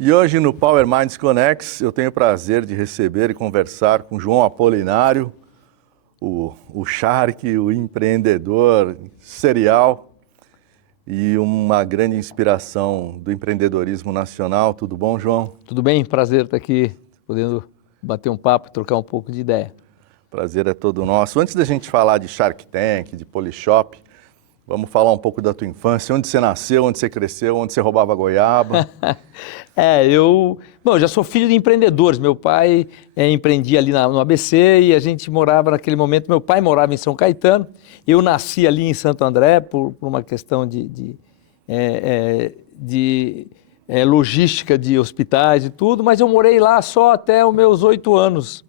E hoje no Power Minds Connex eu tenho o prazer de receber e conversar com João Apolinário, o Shark, o empreendedor serial e uma grande inspiração do empreendedorismo nacional. Tudo bom, João? Tudo bem, prazer estar aqui, podendo bater um papo e trocar um pouco de ideia. Prazer é todo nosso. Antes da gente falar de Shark Tank, de Polishop, vamos falar um pouco da tua infância, onde você nasceu, onde você cresceu, onde você roubava goiaba. Eu já sou filho de empreendedores. Meu pai empreendia ali no ABC e a gente morava naquele momento, meu pai morava em São Caetano, eu nasci ali em Santo André por uma questão de logística de hospitais e tudo, mas eu morei lá só até os meus 8 anos.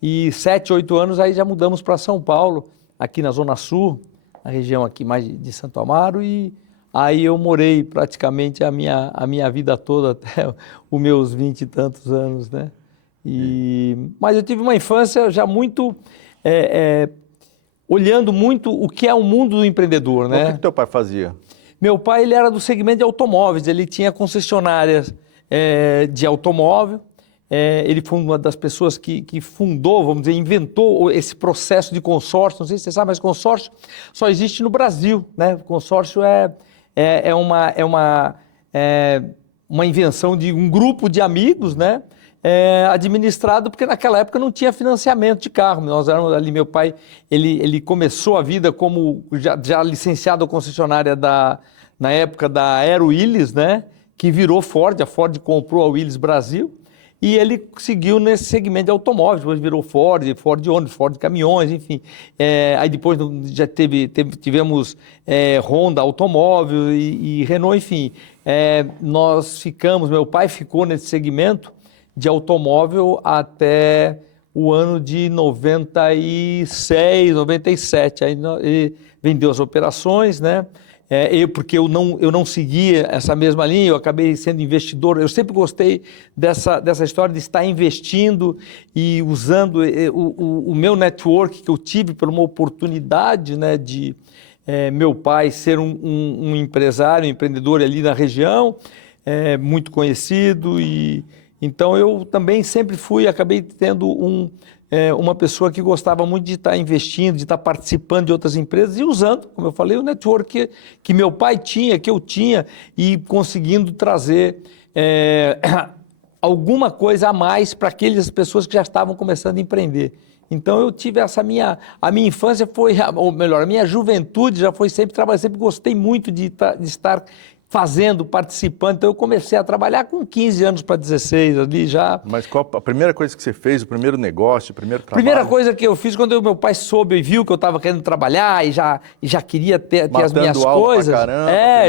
E 7, 8 anos aí já mudamos para São Paulo, aqui na Zona Sul, na região aqui mais de Santo Amaro, e aí eu morei praticamente a minha vida toda até os meus 20 e tantos anos, né? Mas eu tive uma infância já muito, olhando muito o que é o mundo do empreendedor, né? O que teu pai fazia? Meu pai, ele era do segmento de automóveis, ele tinha concessionárias de automóvel. Ele foi uma das pessoas que fundou, vamos dizer, inventou esse processo de consórcio. Não sei se você sabe, mas consórcio só existe no Brasil, né? Consórcio é uma invenção de um grupo de amigos, né? Administrado, porque naquela época não tinha financiamento de carro. Nós éramos ali, meu pai, ele começou a vida como já licenciado à concessionária na época da Aero Willis, né? Que virou Ford, a Ford comprou a Willis Brasil. E ele seguiu nesse segmento de automóveis, depois virou Ford ônibus, Ford caminhões, enfim. Aí depois já tivemos Honda Automóvel e Renault, enfim. Meu pai ficou nesse segmento de automóvel até o ano de 96, 97. Aí ele vendeu as operações, né? Porque eu não seguia essa mesma linha, eu acabei sendo investidor. Eu sempre gostei dessa história de estar investindo e usando o meu network que eu tive por uma oportunidade, né, de meu pai ser um empresário, um empreendedor ali na região, muito conhecido. Então eu também sempre acabei tendo uma pessoa que gostava muito de estar investindo, de estar participando de outras empresas e usando, como eu falei, o network que meu pai tinha, que eu tinha, e conseguindo trazer alguma coisa a mais para aquelas pessoas que já estavam começando a empreender. Então eu tive a minha infância ou melhor, a minha juventude já foi sempre trabalhar, sempre gostei muito de estar fazendo, participando. Então eu comecei a trabalhar com 15 anos para 16 ali já. Mas qual a primeira coisa que você fez, o primeiro negócio, o primeiro trabalho? Primeira coisa que eu fiz quando meu pai soube e viu que eu estava querendo trabalhar e já queria ter as minhas coisas.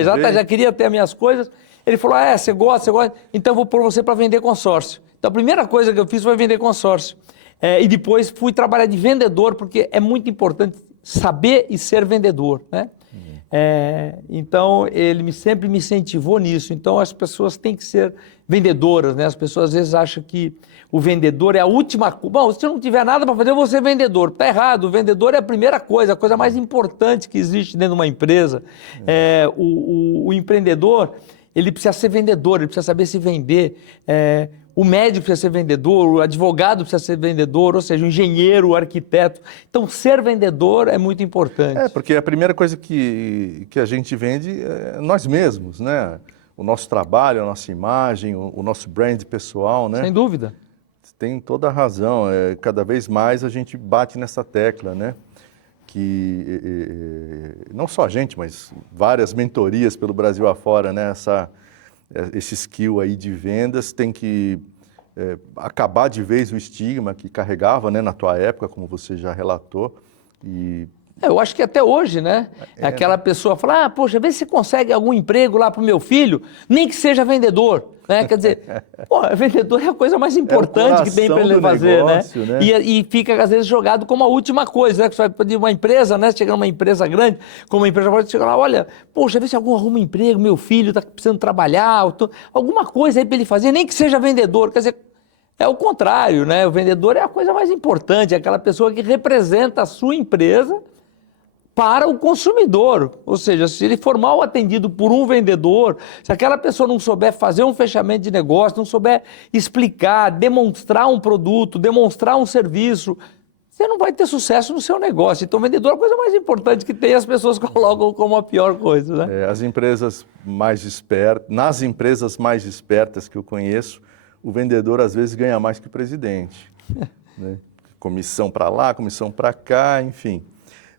Já queria ter as minhas coisas. Ele falou, você gosta, então eu vou pôr você para vender consórcio. Então a primeira coisa que eu fiz foi vender consórcio. E depois fui trabalhar de vendedor, porque é muito importante saber e ser vendedor, né? Então, ele sempre me incentivou nisso. Então, as pessoas têm que ser vendedoras, né? As pessoas às vezes acham que o vendedor é a última coisa. Bom, se eu não tiver nada para fazer, eu vou ser vendedor. Está errado. O vendedor é a primeira coisa, a coisa mais importante que existe dentro de uma empresa. O empreendedor, ele precisa ser vendedor, ele precisa saber se vender. O médico precisa ser vendedor, o advogado precisa ser vendedor, ou seja, o engenheiro, o arquiteto. Então, ser vendedor é muito importante. Porque a primeira coisa que a gente vende é nós mesmos, né? O nosso trabalho, a nossa imagem, o nosso brand pessoal, né? Sem dúvida. Tem toda a razão. Cada vez mais a gente bate nessa tecla, né? Que não só a gente, mas várias mentorias pelo Brasil afora, né? Esse skill aí de vendas tem que acabar de vez o estigma que carregava, né, na tua época, como você já relatou. Eu acho que até hoje, né? Aquela pessoa fala, poxa, vê se você consegue algum emprego lá para o meu filho, nem que seja vendedor. Né? Quer dizer, vendedor é a coisa mais importante que tem para ele fazer, negócio, né? E fica, às vezes, jogado como a última coisa, né? Que você vai pedir uma empresa, né? Chega numa empresa grande, como uma empresa pode chegar lá, olha, poxa, vê se algum arruma um emprego, meu filho está precisando trabalhar, alguma coisa aí para ele fazer, nem que seja vendedor. Quer dizer, é o contrário, né? O vendedor é a coisa mais importante, é aquela pessoa que representa a sua empresa para o consumidor. Ou seja, se ele for mal atendido por um vendedor, se aquela pessoa não souber fazer um fechamento de negócio, não souber explicar, demonstrar um produto, demonstrar um serviço, você não vai ter sucesso no seu negócio. Então, o vendedor é a coisa mais importante que tem, as pessoas colocam como a pior coisa, né? As empresas mais espertas, nas empresas mais espertas que eu conheço, o vendedor às vezes ganha mais que o presidente. Né? Comissão para lá, comissão para cá, enfim.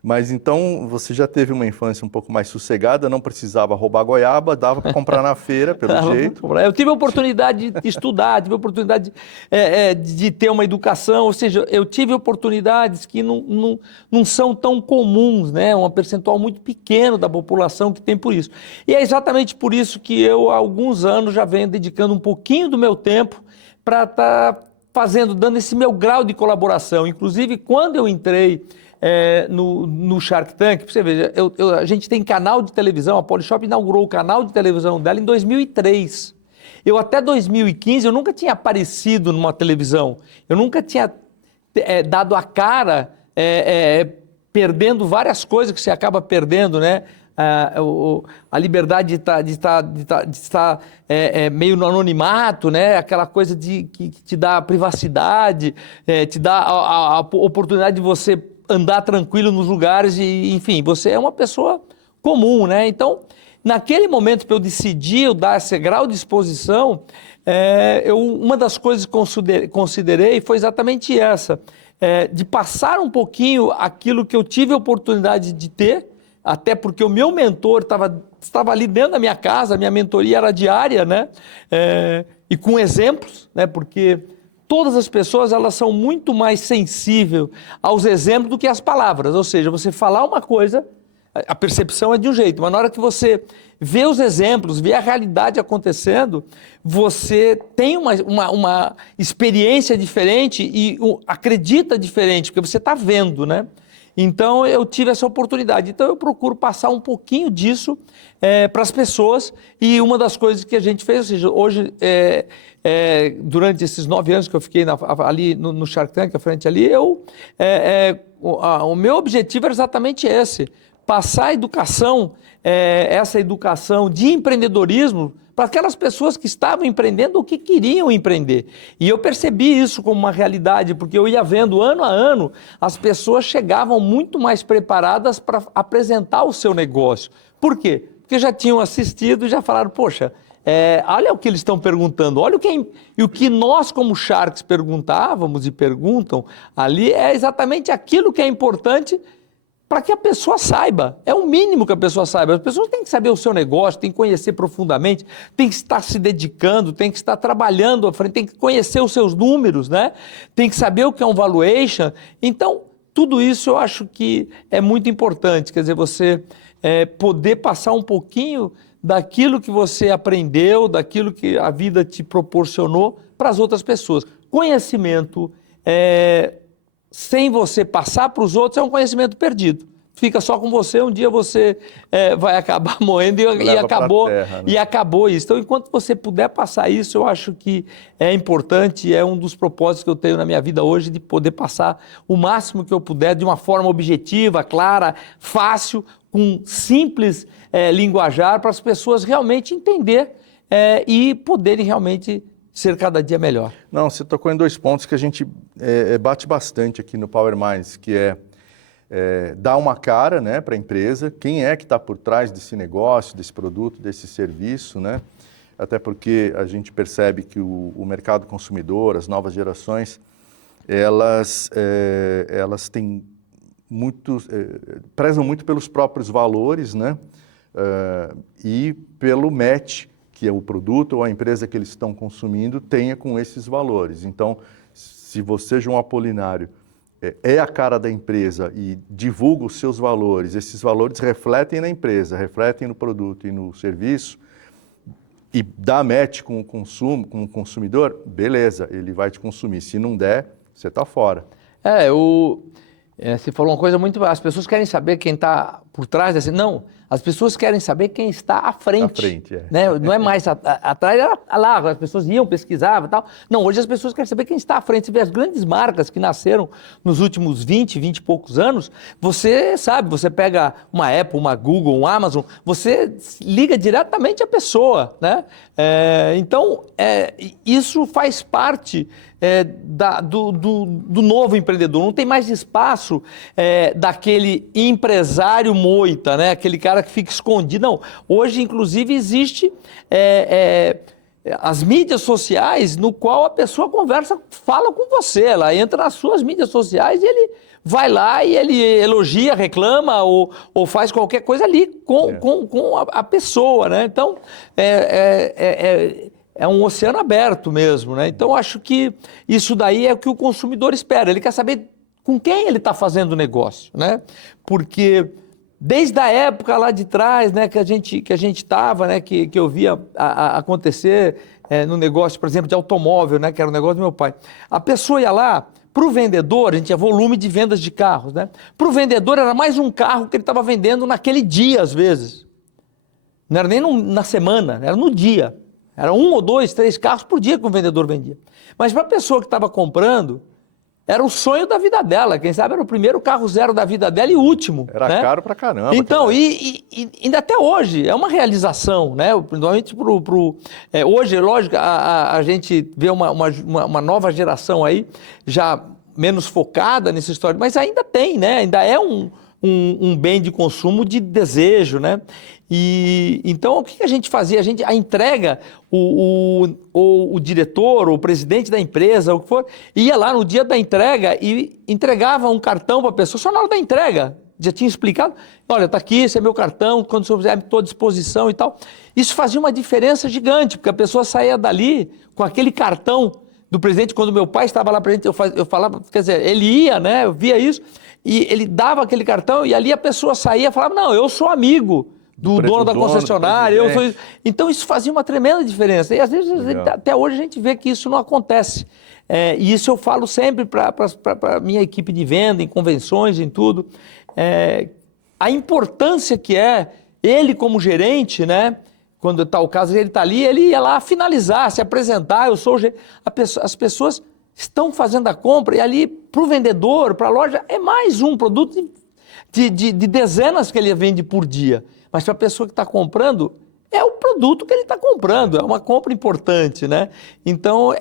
Mas então você já teve uma infância um pouco mais sossegada, não precisava roubar goiaba, dava para comprar na feira, pelo jeito. Eu tive a oportunidade de estudar, tive a oportunidade de ter uma educação, ou seja, eu tive oportunidades que não são tão comuns, né? Um percentual muito pequeno da população que tem por isso. E é exatamente por isso que eu, há alguns anos, já venho dedicando um pouquinho do meu tempo para estar dando esse meu grau de colaboração. Inclusive, quando eu entrei no Shark Tank, pra você ver, a gente tem canal de televisão, a Polishop inaugurou o canal de televisão dela em 2003. Eu até 2015, eu nunca tinha aparecido numa televisão, eu nunca tinha dado a cara, perdendo várias coisas que você acaba perdendo, né? A liberdade de estar meio no anonimato, né? Aquela coisa que te dá privacidade, te dá a oportunidade de você andar tranquilo nos lugares e, enfim, você é uma pessoa comum, né? Então, naquele momento que eu decidi eu dar esse grau de exposição, uma das coisas que considerei foi exatamente essa, de passar um pouquinho aquilo que eu tive a oportunidade de ter, até porque o meu mentor estava ali dentro da minha casa, a minha mentoria era diária, né? E com exemplos, né? Porque todas as pessoas, elas são muito mais sensíveis aos exemplos do que às palavras. Ou seja, você falar uma coisa, a percepção é de um jeito, mas na hora que você vê os exemplos, vê a realidade acontecendo, você tem uma experiência diferente e acredita diferente, porque você está vendo, né? Então, eu tive essa oportunidade. Então, eu procuro passar um pouquinho disso para as pessoas. E uma das coisas que a gente fez, ou seja, hoje, durante esses 9 anos que eu fiquei ali no Shark Tank, à frente ali, o meu objetivo era exatamente esse, passar a educação, essa educação de empreendedorismo para aquelas pessoas que estavam empreendendo ou que queriam empreender. E eu percebi isso como uma realidade, porque eu ia vendo ano a ano, as pessoas chegavam muito mais preparadas para apresentar o seu negócio. Por quê? Porque já tinham assistido e já falaram, poxa, olha o que eles estão perguntando, olha o que nós como Sharks perguntávamos e perguntam ali é exatamente aquilo que é importante para que a pessoa saiba, é o mínimo que a pessoa saiba. As pessoas têm que saber o seu negócio, têm que conhecer profundamente, têm que estar se dedicando, têm que estar trabalhando à frente, têm que conhecer os seus números, né? Tem que saber o que é um valuation. Então, tudo isso eu acho que é muito importante, quer dizer, você poder passar um pouquinho daquilo que você aprendeu, daquilo que a vida te proporcionou para as outras pessoas. Conhecimento sem você passar para os outros, é um conhecimento perdido. Fica só com você, um dia você vai acabar morrendo e acabou, terra, né? E acabou isso. Então, enquanto você puder passar isso, eu acho que é importante, é um dos propósitos que eu tenho na minha vida hoje, de poder passar o máximo que eu puder, de uma forma objetiva, clara, fácil, com simples linguajar, para as pessoas realmente entender e poderem realmente ser cada dia melhor. Não, você tocou em 2 pontos que a gente bate bastante aqui no Power Minds, que dar uma cara, né, para a empresa, quem é que está por trás desse negócio, desse produto, desse serviço, né? Até porque a gente percebe que o mercado consumidor, as novas gerações, elas têm prezam muito pelos próprios valores, né? E pelo match que o produto ou a empresa que eles estão consumindo tenha com esses valores. Então, se você, João Apolinário, é a cara da empresa e divulga os seus valores, esses valores refletem na empresa, refletem no produto e no serviço, e dá match com o consumidor, beleza, ele vai te consumir. Se não der, você está fora. Você falou uma coisa muito... As pessoas querem saber quem está por trás dessa... Não, as pessoas querem saber quem está à frente. À frente, é. Né? Não é mais atrás, era lá, as pessoas iam, pesquisavam e tal. Não, hoje as pessoas querem saber quem está à frente. Você vê as grandes marcas que nasceram nos últimos 20 e poucos anos, você sabe, você pega uma Apple, uma Google, um Amazon, você liga diretamente à pessoa, né? Então, isso faz parte do novo empreendedor. Não tem mais espaço daquele empresário moita, né? Aquele cara que fica escondido. Não, hoje, inclusive, existe as mídias sociais no qual a pessoa conversa, fala com você, ela entra nas suas mídias sociais e ele vai lá e ele elogia, reclama ou faz qualquer coisa ali com a pessoa, né? Então, é um oceano aberto mesmo, né? Então, acho que isso daí é o que o consumidor espera. Ele quer saber com quem ele está fazendo o negócio, né? Porque desde a época lá de trás, né, que a gente estava, né, que eu via acontecer no negócio, por exemplo, de automóvel, né, que era o negócio do meu pai. A pessoa ia lá, para o vendedor, a gente tinha volume de vendas de carros, né? Para o vendedor era mais um carro que ele estava vendendo naquele dia, às vezes. Não era nem na semana, era no dia. Era 1 ou 2, 3 carros por dia que o vendedor vendia. Mas para a pessoa que estava comprando, era o sonho da vida dela. Quem sabe era o primeiro carro zero da vida dela e o último. Era, né? Caro pra caramba. Então, e ainda até hoje, é uma realização, né? Principalmente hoje, lógico, a gente vê uma nova geração aí, já menos focada nessa história, mas ainda tem, né? Ainda é um bem de consumo de desejo, né? E então o que a gente fazia? A entrega, o diretor, o presidente da empresa, o que for, ia lá no dia da entrega e entregava um cartão para a pessoa, só na hora da entrega. Já tinha explicado, olha, está aqui, esse é meu cartão, quando o senhor quiser, estou à disposição e tal. Isso fazia uma diferença gigante, porque a pessoa saía dali com aquele cartão do presidente. Quando meu pai estava lá presente, eu falava, quer dizer, ele ia, né? Eu via isso, e ele dava aquele cartão e ali a pessoa saía e falava, não, eu sou amigo do dono da concessionária. Então isso fazia uma tremenda diferença. E às vezes, até hoje, a gente vê que isso não acontece. E isso eu falo sempre para a minha equipe de venda, em convenções, em tudo. A importância que é ele como gerente, né? Quando está o caso, ele está ali, ele ia lá finalizar, se apresentar, eu sou o gerente. As pessoas estão fazendo a compra e ali para o vendedor, para a loja, é mais um produto de dezenas que ele vende por dia. Mas para a pessoa que está comprando, é o produto que ele está comprando, é uma compra importante, né? Então,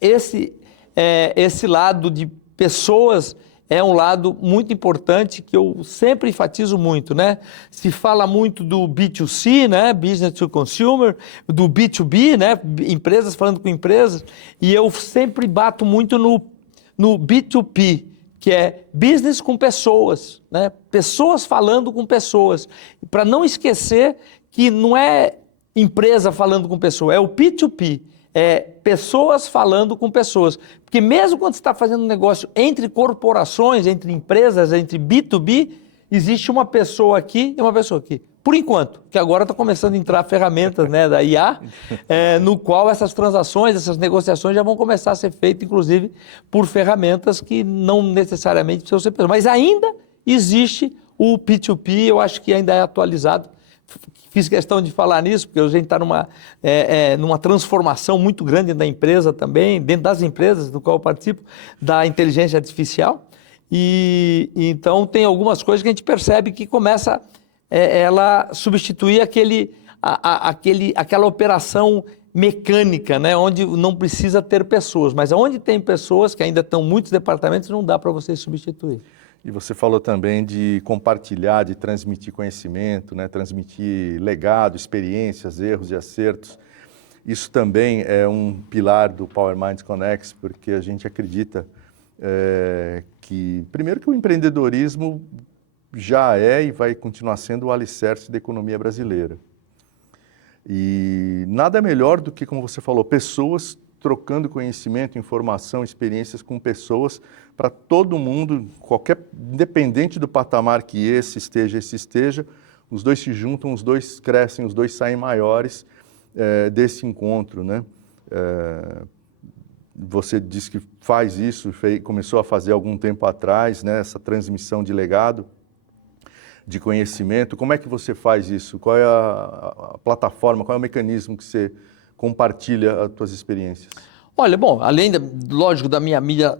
esse lado de pessoas é um lado muito importante que eu sempre enfatizo muito, né? Se fala muito do B2C, né? Business to Consumer, do B2B, né? Empresas falando com empresas, e eu sempre bato muito no B2P, que é business com pessoas, né? Pessoas falando com pessoas. Para não esquecer que não é empresa falando com pessoa, é o P2P, é pessoas falando com pessoas. Porque mesmo quando você está fazendo um negócio entre corporações, entre empresas, entre B2B, existe uma pessoa aqui e uma pessoa aqui. Por enquanto, que agora está começando a entrar ferramentas, né, da IA, no qual essas transações, essas negociações já vão começar a ser feitas, inclusive, por ferramentas que não necessariamente precisam ser pessoas. Mas ainda existe o P2P, eu acho que ainda é atualizado. Fiz questão de falar nisso, porque a gente está numa transformação muito grande da empresa também, dentro das empresas do qual eu participo, da inteligência artificial. E então tem algumas coisas que a gente percebe que começa ela substituir aquela operação mecânica, né, onde não precisa ter pessoas, mas onde tem pessoas, que ainda estão muitos departamentos, não dá para você substituir. E você falou também de compartilhar, de transmitir conhecimento, né, transmitir legado, experiências, erros e acertos. Isso também é um pilar do Power Minds Connects, porque a gente acredita que, primeiro, que o empreendedorismo já é e vai continuar sendo o alicerce da economia brasileira. E nada melhor do que, como você falou, pessoas trocando conhecimento, informação, experiências com pessoas para todo mundo, independente do patamar que esse esteja, os dois se juntam, os dois crescem, os dois saem maiores desse encontro, né? Você disse que faz isso, começou a fazer algum tempo atrás, né, essa transmissão de legado. de conhecimento. Como é que você faz isso? Qual é a plataforma, qual é o mecanismo que você compartilha as suas experiências? Olha, bom, além, lógico, da minha mídia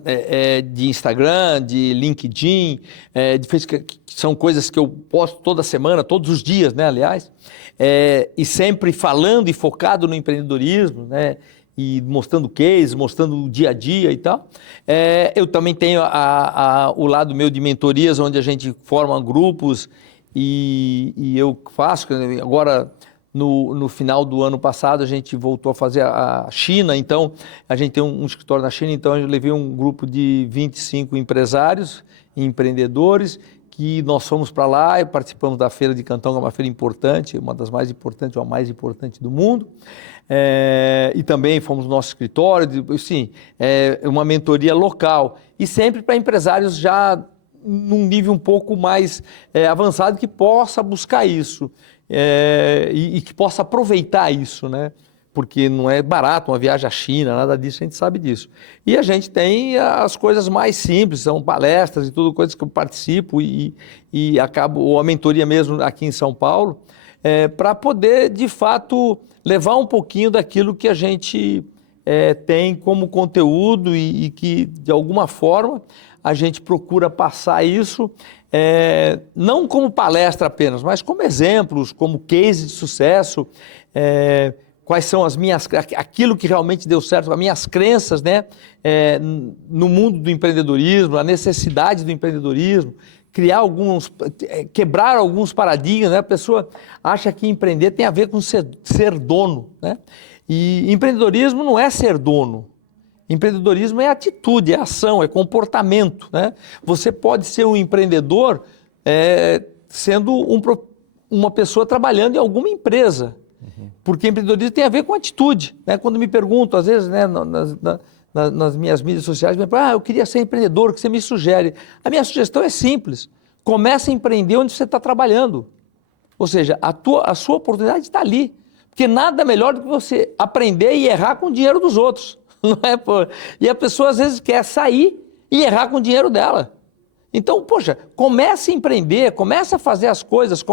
de Instagram, de LinkedIn, de Facebook, que são coisas que eu posto toda semana, todos os dias, né, aliás, e sempre falando e focado no empreendedorismo, né, e mostrando cases, mostrando o dia a dia e tal. Eu também tenho o lado meu de mentorias, onde a gente forma grupos e eu faço, agora... No final do ano passado, a gente voltou a fazer a China, então a gente tem um escritório na China, então eu levei um grupo de 25 empresários e empreendedores, que nós fomos para lá e participamos da Feira de Cantão, que é uma feira importante, uma das mais importantes, ou a mais importante do mundo, e também fomos no nosso escritório, sim, uma mentoria local, e sempre para empresários já num nível um pouco mais avançado, que possa buscar isso. E que possa aproveitar isso, né? Porque não é barato uma viagem à China, nada disso, a gente sabe disso. E a gente tem as coisas mais simples, são palestras e tudo, coisas que eu participo e acabo, ou a mentoria mesmo aqui em São Paulo, para poder, de fato, levar um pouquinho daquilo que a gente tem como conteúdo e que, de alguma forma, a gente procura passar isso, não como palestra apenas, mas como exemplos, como case de sucesso, quais são aquilo que realmente deu certo, as minhas crenças, né, no mundo do empreendedorismo, a necessidade do empreendedorismo, quebrar alguns paradigmas, né? A pessoa acha que empreender tem a ver com ser dono, né? E empreendedorismo não é ser dono. Empreendedorismo é atitude, é ação, é comportamento, né? Você pode ser um empreendedor sendo uma pessoa trabalhando em alguma empresa, porque empreendedorismo tem a ver com atitude, né? Quando me perguntam, às vezes, né, nas minhas mídias sociais, me perguntam, eu queria ser empreendedor, o que você me sugere? A minha sugestão é simples, comece a empreender onde você está trabalhando, ou seja, a sua oportunidade está ali, porque nada melhor do que você aprender e errar com o dinheiro dos outros. Não é, pô? E a pessoa às vezes quer sair e errar com o dinheiro dela. Então, poxa, comece a empreender, comece a fazer as coisas,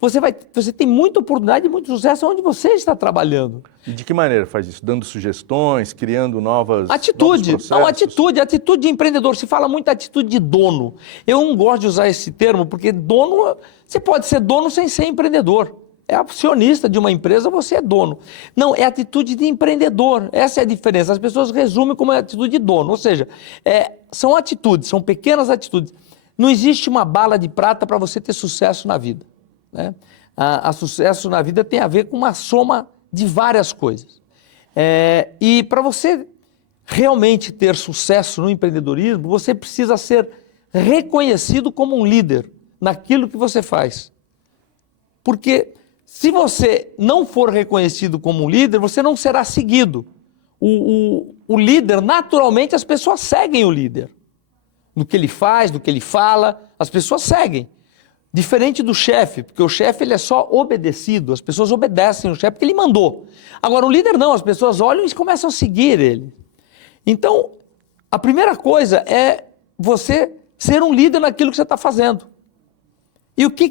você tem muita oportunidade e muito sucesso onde você está trabalhando. E de que maneira faz isso? Dando sugestões, criando novos processos? Não, atitude de empreendedor. Se fala muito atitude de dono. Eu não gosto de usar esse termo, porque dono, você pode ser dono sem ser empreendedor. É acionista de uma empresa, você é dono. Não, é atitude de empreendedor. Essa é a diferença. As pessoas resumem como atitude de dono. Ou seja, são atitudes, são pequenas atitudes. Não existe uma bala de prata para você ter sucesso na vida, né? A sucesso na vida tem a ver com uma soma de várias coisas. E para você realmente ter sucesso no empreendedorismo, você precisa ser reconhecido como um líder naquilo que você faz. Porque se você não for reconhecido como um líder, você não será seguido. O líder, naturalmente, as pessoas seguem o líder. No que ele faz, no que ele fala, as pessoas seguem. Diferente do chefe, porque o chefe ele é só obedecido, as pessoas obedecem o chefe porque ele mandou. Agora o líder não, as pessoas olham e começam a seguir ele. Então, a primeira coisa é você ser um líder naquilo que você está fazendo. E o que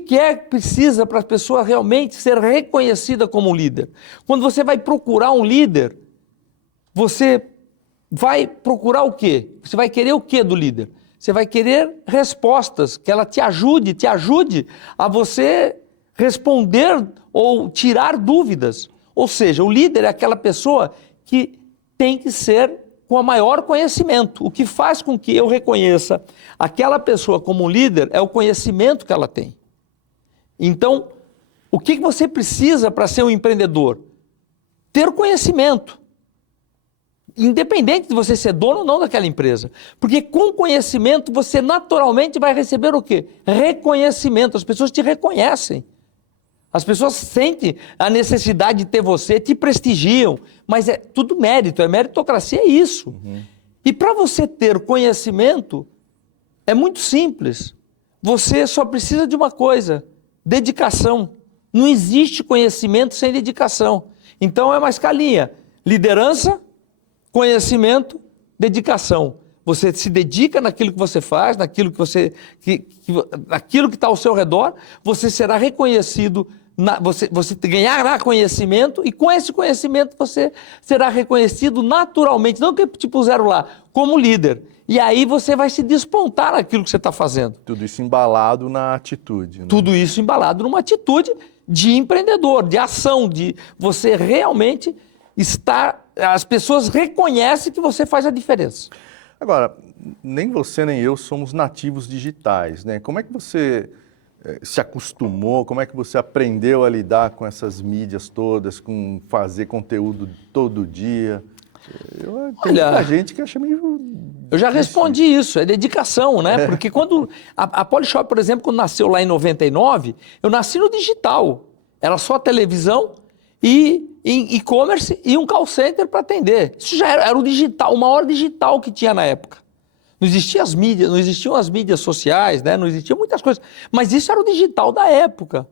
precisa para a pessoa realmente ser reconhecida como um líder? Quando você vai procurar um líder, você vai procurar o quê? Você vai querer o quê do líder? Você vai querer respostas, que ela te ajude a você responder ou tirar dúvidas. Ou seja, o líder é aquela pessoa que tem que ser com o maior conhecimento. O que faz com que eu reconheça aquela pessoa como um líder é o conhecimento que ela tem. Então, o que você precisa para ser um empreendedor? Ter conhecimento. Independente de você ser dono ou não daquela empresa. Porque com conhecimento você naturalmente vai receber o quê? Reconhecimento. As pessoas te reconhecem. As pessoas sentem a necessidade de ter você, te prestigiam. Mas é tudo mérito, meritocracia, é isso. E para você ter conhecimento, é muito simples. Você só precisa de uma coisa, dedicação. Não existe conhecimento sem dedicação. Então é uma escalinha. Liderança, conhecimento, dedicação. você se dedica naquilo que você faz, naquilo naquilo que está ao seu redor, você será reconhecido, você ganhará conhecimento, e com esse conhecimento você será reconhecido naturalmente, não que te puseram lá, como líder. E aí você vai se despontar naquilo que você está fazendo. Tudo isso embalado na atitude. Né? Tudo isso embalado numa atitude de empreendedor, de ação, de você realmente estar... As pessoas reconhecem que você faz a diferença. Agora, nem você nem eu somos nativos digitais, né? Como é que você se acostumou, como é que você aprendeu a lidar com essas mídias todas, com fazer conteúdo todo dia? Tem muita gente que acha meio... Eu já respondi isso, é dedicação, né? Porque quando a Polishop, por exemplo, quando nasceu lá em 99, eu nasci no digital. Era só televisão e e-commerce e um call center para atender. Isso já era o digital, o maior digital que tinha na época. Não existiam as mídias, não existiam as mídias sociais, né? Não existiam muitas coisas, mas isso era o digital da época.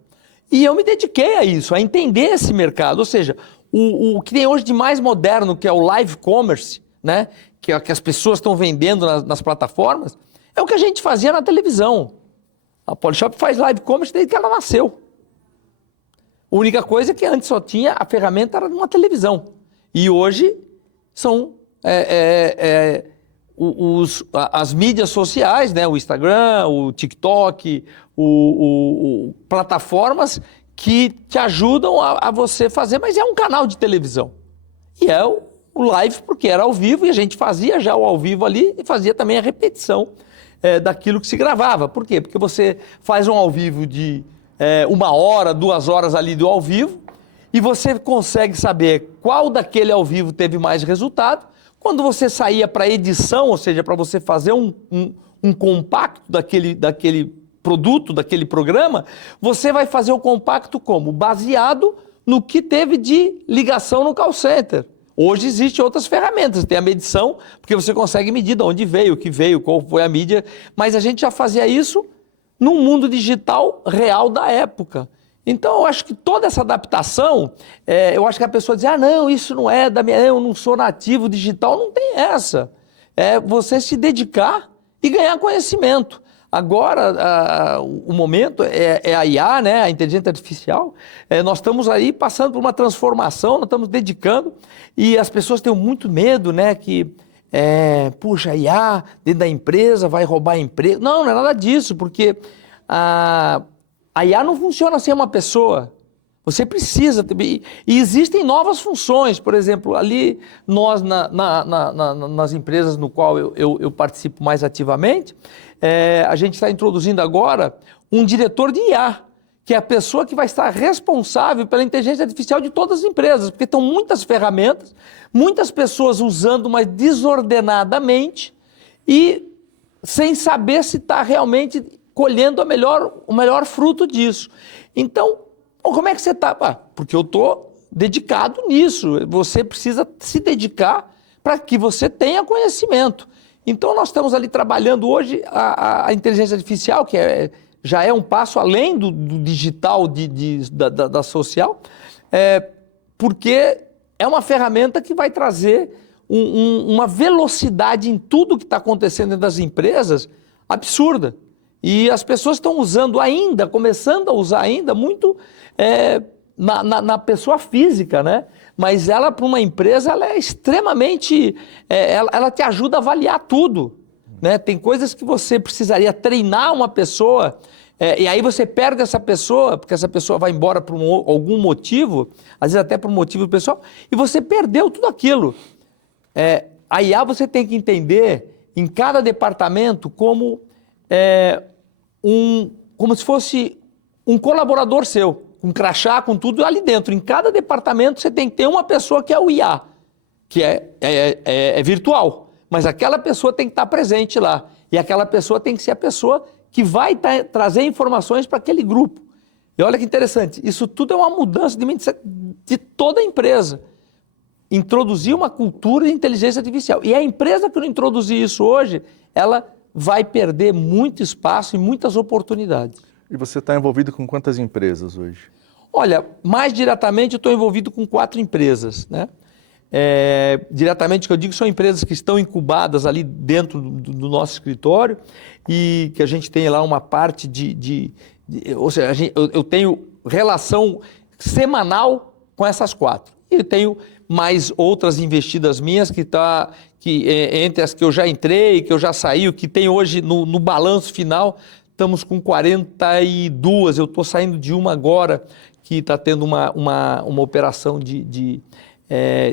E eu me dediquei a isso, a entender esse mercado. Ou seja, o que tem hoje de mais moderno, que é o live commerce, né? Que é o que as pessoas estão vendendo nas plataformas, é o que a gente fazia na televisão. A Polishop faz live commerce desde que ela nasceu. A única coisa é que antes só tinha, a ferramenta era numa televisão. E hoje são as mídias sociais, né? O Instagram, o TikTok, plataformas que te ajudam a você fazer, mas é um canal de televisão. E é o live, porque era ao vivo, e a gente fazia já o ao vivo ali e fazia também a repetição daquilo que se gravava. Por quê? Porque você faz um ao vivo de 1 hora, 2 horas ali do ao vivo, e você consegue saber qual daquele ao vivo teve mais resultado. Quando você saía para edição, ou seja, para você fazer um compacto daquele produto, daquele programa, você vai fazer o compacto como? Baseado no que teve de ligação no call center. Hoje existem outras ferramentas, tem a medição, porque você consegue medir de onde veio, o que veio, qual foi a mídia, mas a gente já fazia isso num mundo digital real da época. Então, eu acho que toda essa adaptação, eu acho que a pessoa diz, não, isso não é da minha, eu não sou nativo digital, não tem essa. É você se dedicar e ganhar conhecimento. Agora, o momento é a IA, né, a inteligência artificial. Nós estamos aí passando por uma transformação, nós estamos dedicando, e as pessoas têm muito medo, né, que, puxa, a IA dentro da empresa vai roubar emprego. Não é nada disso, porque a IA não funciona sem uma pessoa. Você precisa... E existem novas funções, por exemplo, ali nós, nas empresas no qual eu participo mais ativamente, a gente está introduzindo agora um diretor de IA, que é a pessoa que vai estar responsável pela inteligência artificial de todas as empresas, porque estão muitas ferramentas, muitas pessoas usando, mas desordenadamente, e sem saber se está realmente colhendo o melhor fruto disso. Então, como é que você está? Porque eu estou dedicado nisso. Você precisa se dedicar para que você tenha conhecimento. Então, nós estamos ali trabalhando hoje a inteligência artificial, que já é um passo além do digital, da social, porque é uma ferramenta que vai trazer uma velocidade em tudo que está acontecendo dentro das empresas absurda. E as pessoas estão usando ainda, começando a usar ainda muito na pessoa física, né? Mas ela, para uma empresa, ela é extremamente... ela te ajuda a avaliar tudo, né? Tem coisas que você precisaria treinar uma pessoa, e aí você perde essa pessoa, porque essa pessoa vai embora por algum motivo, às vezes até por um motivo pessoal, e você perdeu tudo aquilo. A IA você tem que entender, em cada departamento, como se fosse um colaborador seu, com crachá, com tudo ali dentro. Em cada departamento você tem que ter uma pessoa que é o IA, que é virtual, mas aquela pessoa tem que estar presente lá. E aquela pessoa tem que ser a pessoa que vai trazer informações para aquele grupo. E olha que interessante, isso tudo é uma mudança de toda a empresa. Introduzir uma cultura de inteligência artificial. E a empresa que não introduzir isso hoje, ela vai perder muito espaço e muitas oportunidades. E você está envolvido com quantas empresas hoje? Olha, mais diretamente eu estou envolvido com 4 empresas, né? diretamente, que eu digo, são empresas que estão incubadas ali dentro do nosso escritório e que a gente tem lá uma parte ou seja, eu tenho relação semanal com essas 4. E tenho mais outras investidas minhas entre as que eu já entrei, que eu já saí, que tem hoje no balanço final, estamos com 42, eu estou saindo de uma agora, que está tendo uma operação de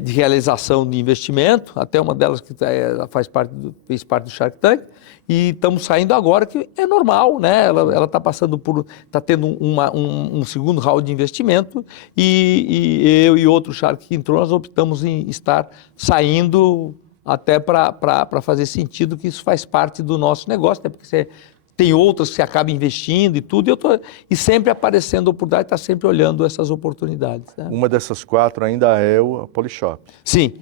realização de investimento, até uma delas que fez parte do Shark Tank, e estamos saindo agora, que é normal, né? Ela está está tendo um segundo round de investimento, e eu e outro Shark que entrou, nós optamos em estar saindo até para fazer sentido que isso faz parte do nosso negócio, até porque você tem outras que você acaba investindo e tudo, e sempre aparecendo oportunidade, está sempre olhando essas oportunidades. Né? Uma dessas 4 ainda é a Polishop. Sim.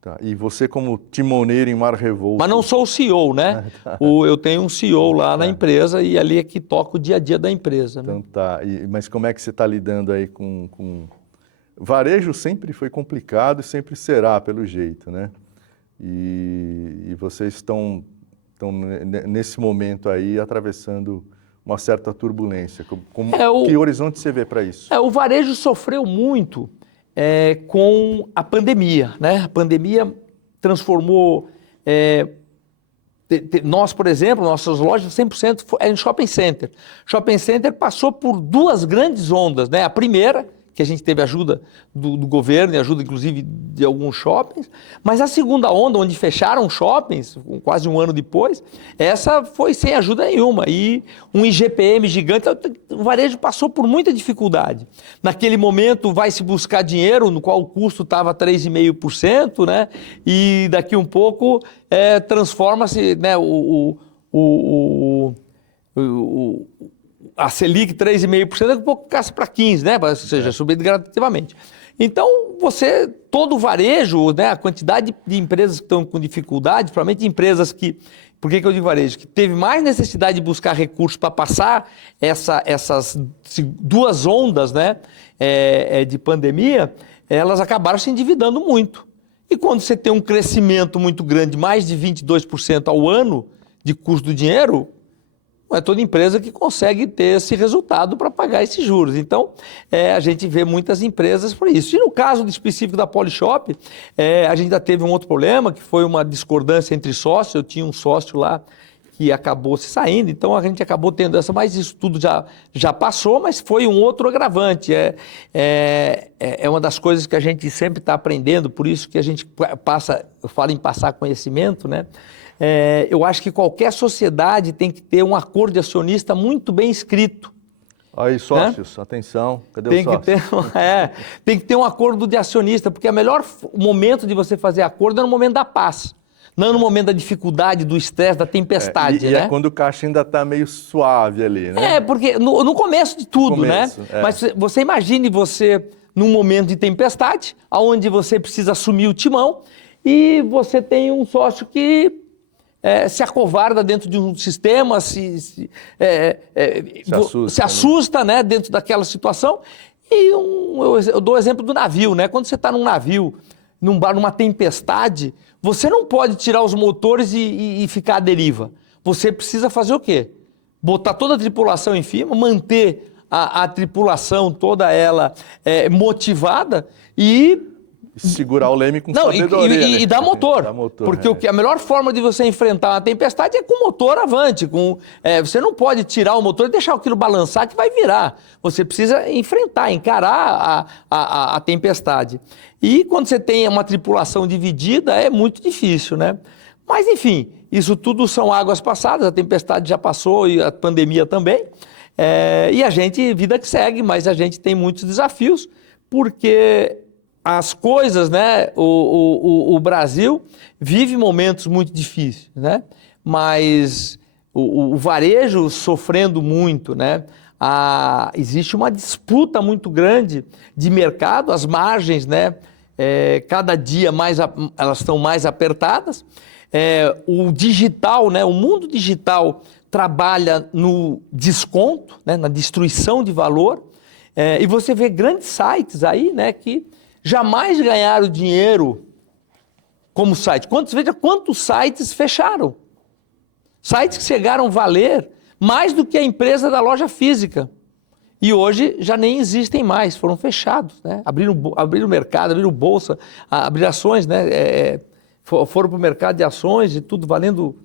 Tá. E você como timoneiro em mar revolto... Mas não sou o CEO, né? Eu tenho um CEO lá na empresa e ali é que toca o dia a dia da empresa. Então né? tá. Mas como é que você está lidando aí com... Varejo sempre foi complicado e sempre será, pelo jeito, né? E vocês estão nesse momento aí atravessando uma certa turbulência. Que horizonte você vê para isso? O varejo sofreu muito com a pandemia, né? A pandemia transformou... nós, por exemplo, nossas lojas 100% em shopping center. Shopping center passou por 2 grandes ondas, né? A primeira, que a gente teve ajuda do governo e ajuda inclusive de alguns shoppings, mas a segunda onda, onde fecharam shoppings, quase um ano depois, essa foi sem ajuda nenhuma e um IGPM gigante, o varejo passou por muita dificuldade. Naquele momento vai se buscar dinheiro, no qual o custo estava 3,5%, né? E daqui um pouco transforma-se, né, a Selic 3,5%, daqui a pouco caça para 15%, né? Ou seja, subindo gradativamente. Então, todo o varejo, né, a quantidade de empresas que estão com dificuldade, provavelmente empresas que, por que eu digo varejo? Que teve mais necessidade de buscar recursos para passar essas 2 ondas, né, de pandemia, elas acabaram se endividando muito. E quando você tem um crescimento muito grande, mais de 22% ao ano de custo do dinheiro, não é toda empresa que consegue ter esse resultado para pagar esses juros. Então, a gente vê muitas empresas por isso. E no caso específico da Polishop, a gente ainda teve um outro problema, que foi uma discordância entre sócios. Eu tinha um sócio lá que acabou se saindo, então a gente acabou tendo essa, mas isso tudo já passou, mas foi um outro agravante. É uma das coisas que a gente sempre está aprendendo, por isso que a gente eu falo em passar conhecimento, né? Eu acho que qualquer sociedade tem que ter um acordo de acionista muito bem escrito. Aí, sócios, né? Atenção, cadê os sócios? Tem que ter um acordo de acionista, porque o melhor momento de você fazer acordo é no momento da paz, não no momento da dificuldade, do estresse, da tempestade. E né? é quando o caixa ainda está meio suave ali, né? Porque no começo de tudo, né? Mas você imagine você num momento de tempestade, onde você precisa assumir o timão e você tem um sócio que se acovarda dentro de um sistema, se assusta, né, dentro daquela situação. E eu dou o exemplo do navio, né? Quando você está num navio, numa tempestade, você não pode tirar os motores e ficar à deriva. Você precisa fazer o quê? Botar toda a tripulação em firma, manter a tripulação toda ela motivada e segurar o leme com sabedoria. E dar motor. Porque a melhor forma de você enfrentar uma tempestade é com o motor avante. Você não pode tirar o motor e deixar aquilo balançar que vai virar. Você precisa encarar a tempestade. E quando você tem uma tripulação dividida, é muito difícil, né? Mas, enfim, isso tudo são águas passadas. A tempestade já passou e a pandemia também. E a gente, vida que segue, mas a gente tem muitos desafios, porque as coisas, né? O Brasil vive momentos muito difíceis, né? Mas o varejo sofrendo muito, né? Existe uma disputa muito grande de mercado, as margens, né? Cada dia elas estão mais apertadas. O digital, né? O mundo digital trabalha no desconto, né? Na destruição de valor. E você vê grandes sites aí, né? Que jamais ganharam dinheiro como site. Veja quantos sites fecharam. Sites que chegaram a valer mais do que a empresa da loja física. E hoje já nem existem mais, foram fechados, né? Abriram mercado, abriram bolsa, abriram ações, né? Foram para o mercado de ações e tudo valendo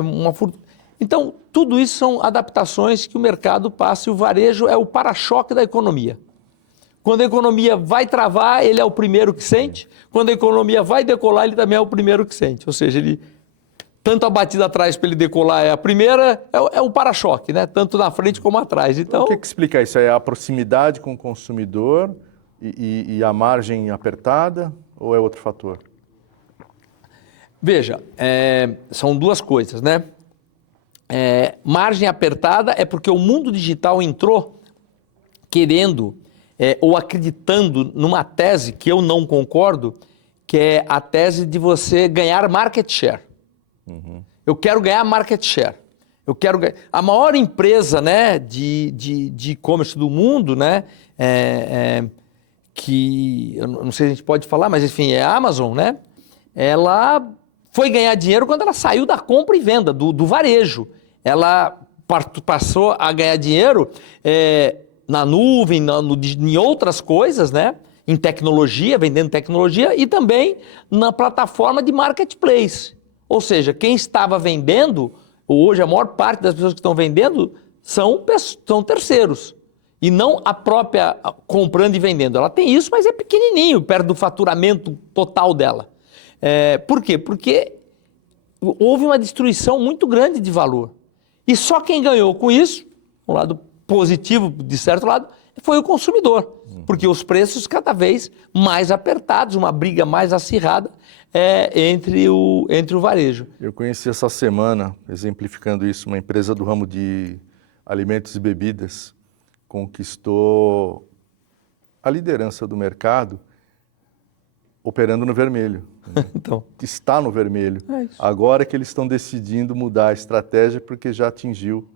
uma fortuna. Então, tudo isso são adaptações que o mercado passa e o varejo é o para-choque da economia. Quando a economia vai travar, ele é o primeiro que sente. Quando a economia vai decolar, ele também é o primeiro que sente. Ou seja, ele tanto a batida atrás para ele decolar é a primeira, é o para-choque, né? Tanto na frente como atrás. Então, o que explica isso? É a proximidade com o consumidor e a margem apertada ou é outro fator? Veja, são duas coisas, né? Margem apertada é porque o mundo digital entrou querendo ou acreditando numa tese que eu não concordo, que é a tese de você ganhar market share. Uhum. Eu quero ganhar market share. Eu quero ganhar. A maior empresa, né, de e-commerce do mundo, né, que eu não sei se a gente pode falar, mas enfim, é a Amazon, né? Ela foi ganhar dinheiro quando ela saiu da compra e venda, do varejo. Ela passou a ganhar dinheiro na nuvem, em outras coisas, né? Em tecnologia, vendendo tecnologia e também na plataforma de marketplace. Ou seja, quem estava vendendo, hoje a maior parte das pessoas que estão vendendo são terceiros. E não a própria comprando e vendendo. Ela tem isso, mas é pequenininho, perto do faturamento total dela. Por quê? Porque houve uma destruição muito grande de valor. E só quem ganhou com isso, um lado positivo, de certo lado, foi o consumidor. Porque os preços cada vez mais apertados, uma briga mais acirrada entre o varejo. Eu conheci essa semana, exemplificando isso, uma empresa do ramo de alimentos e bebidas conquistou a liderança do mercado operando no vermelho. Então, está no vermelho. Agora que eles estão decidindo mudar a estratégia porque já atingiu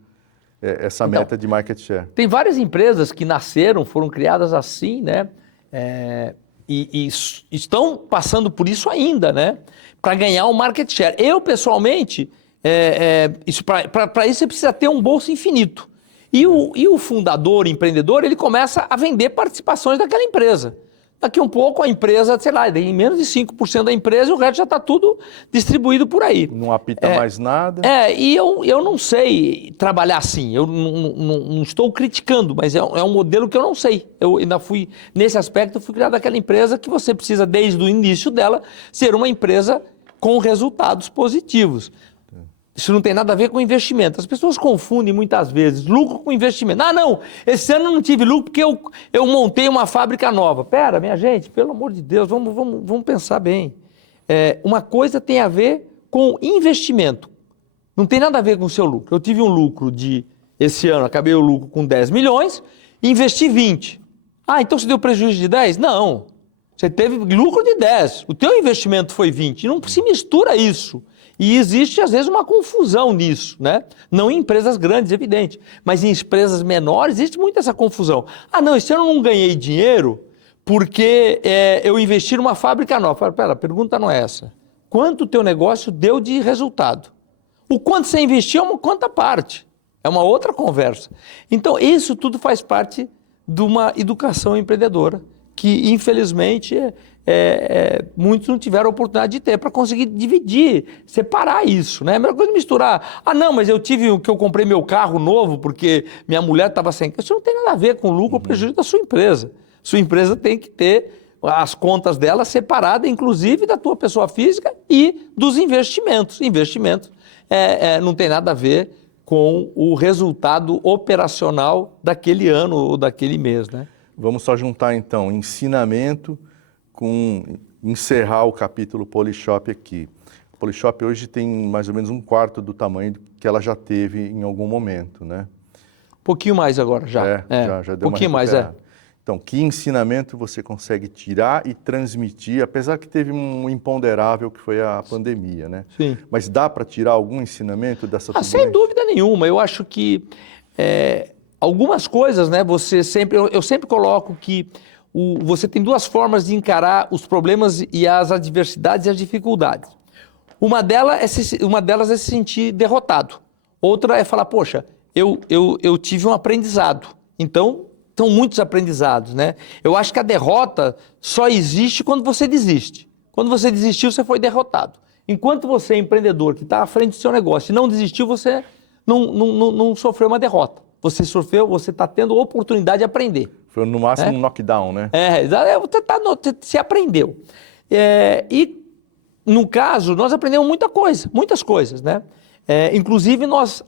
essa meta de market share. Tem várias empresas que nasceram, foram criadas assim, né? E estão passando por isso ainda, né? Para ganhar o market share. Eu, pessoalmente, para isso você precisa ter um bolso infinito. E o fundador, empreendedor, ele começa a vender participações daquela empresa. Daqui um pouco a empresa, sei lá, tem menos de 5% da empresa e o resto já está tudo distribuído por aí. Não apita mais nada. E eu não sei trabalhar assim, eu não estou criticando, mas é um modelo que eu não sei. Eu ainda fui, nesse aspecto, eu fui criado naquela empresa que você precisa, desde o início dela, ser uma empresa com resultados positivos. Isso não tem nada a ver com investimento. As pessoas confundem muitas vezes lucro com investimento. Ah, não, esse ano eu não tive lucro porque eu montei uma fábrica nova. Pera, minha gente, pelo amor de Deus, vamos pensar bem. Uma coisa tem a ver com investimento. Não tem nada a ver com o seu lucro. Eu tive um lucro esse ano, acabei o lucro com 10 milhões, investi 20. Ah, então você deu prejuízo de 10? Não. Você teve lucro de 10. O teu investimento foi 20. Não se mistura isso. E existe, às vezes, uma confusão nisso, né? Não em empresas grandes, evidente, mas em empresas menores existe muito essa confusão. Ah, não, esse ano eu não ganhei dinheiro porque eu investi numa fábrica nova. Pera, a pergunta não é essa. Quanto o teu negócio deu de resultado? O quanto você investiu é uma conta à parte, é uma outra conversa. Então, isso tudo faz parte de uma educação empreendedora que, infelizmente, muitos não tiveram a oportunidade de ter para conseguir dividir, separar isso, né? A melhor coisa é misturar. Ah, não, mas eu comprei meu carro novo porque minha mulher estava sem. Isso não tem nada a ver com o lucro ou prejuízo da sua empresa. Sua empresa tem que ter as contas dela separadas, inclusive da tua pessoa física e dos investimentos. Investimentos não tem nada a ver com o resultado operacional daquele ano ou daquele mês, né? Vamos só juntar, então, ensinamento com encerrar o capítulo Polishop aqui. O Polishop hoje tem mais ou menos um quarto do tamanho que ela já teve em algum momento, né? Um pouquinho mais agora, já. Já deu pouquinho uma mais, Então, que ensinamento você consegue tirar e transmitir, apesar que teve um imponderável que foi a pandemia, né? Sim. Mas dá para tirar algum ensinamento dessa turbulência? Sem dúvida nenhuma. Eu acho que algumas coisas, né? Eu sempre coloco que você tem duas formas de encarar os problemas e as adversidades e as dificuldades. Uma delas é se sentir derrotado. Outra é falar, poxa, eu tive um aprendizado. Então, são muitos aprendizados, né? Eu acho que a derrota só existe quando você desiste. Quando você desistiu, você foi derrotado. Enquanto você é empreendedor, que está à frente do seu negócio e não desistiu, você não sofreu uma derrota. Você está tendo oportunidade de aprender. Foi no máximo um knockdown, né? Você se aprendeu. E, no caso, nós aprendemos muitas coisas, né? Inclusive, nós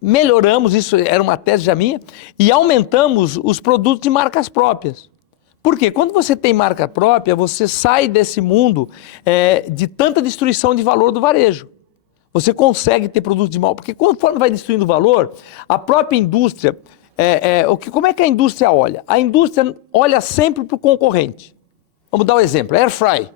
melhoramos, isso era uma tese já minha, e aumentamos os produtos de marcas próprias. Por quê? Quando você tem marca própria, você sai desse mundo de tanta destruição de valor do varejo. Você consegue ter produtos de mal, porque conforme vai destruindo o valor, a própria indústria, como é que a indústria olha? A indústria olha sempre para o concorrente. Vamos dar um exemplo, Air Fry.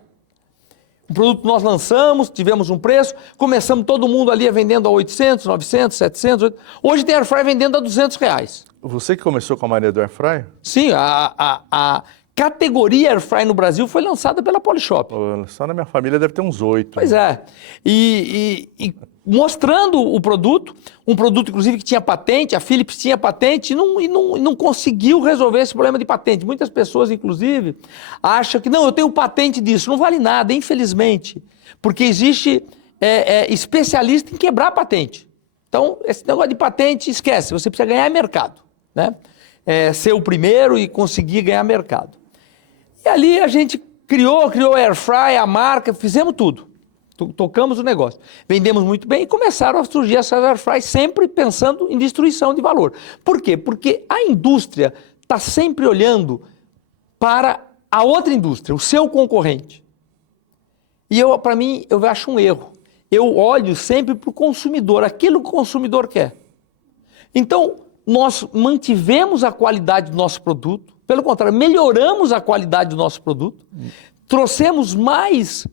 Um produto que nós lançamos, tivemos um preço, começamos todo mundo ali vendendo a 800, 900, 700, hoje tem Air Fry vendendo a R$200. Você que começou com a mania do Air Fry? Sim, a categoria Air Fry no Brasil foi lançada pela Polishop. Só na minha família deve ter uns 8. Pois é. E mostrando o produto, um produto inclusive que tinha patente, a Philips tinha patente e não conseguiu resolver esse problema de patente. Muitas pessoas, inclusive, acham que não, eu tenho patente disso. Não vale nada, infelizmente, porque existe especialista em quebrar patente. Então, esse negócio de patente, esquece, você precisa ganhar mercado, né? Ser o primeiro e conseguir ganhar mercado. E ali a gente criou a Air Fry, a marca, fizemos tudo. Tocamos o negócio. Vendemos muito bem e começaram a surgir essas Air Fry sempre pensando em destruição de valor. Por quê? Porque a indústria está sempre olhando para a outra indústria, o seu concorrente. E para mim, eu acho um erro. Eu olho sempre para o consumidor, aquilo que o consumidor quer. Então, nós mantivemos a qualidade do nosso produto, pelo contrário, melhoramos a qualidade do nosso produto, trouxemos mais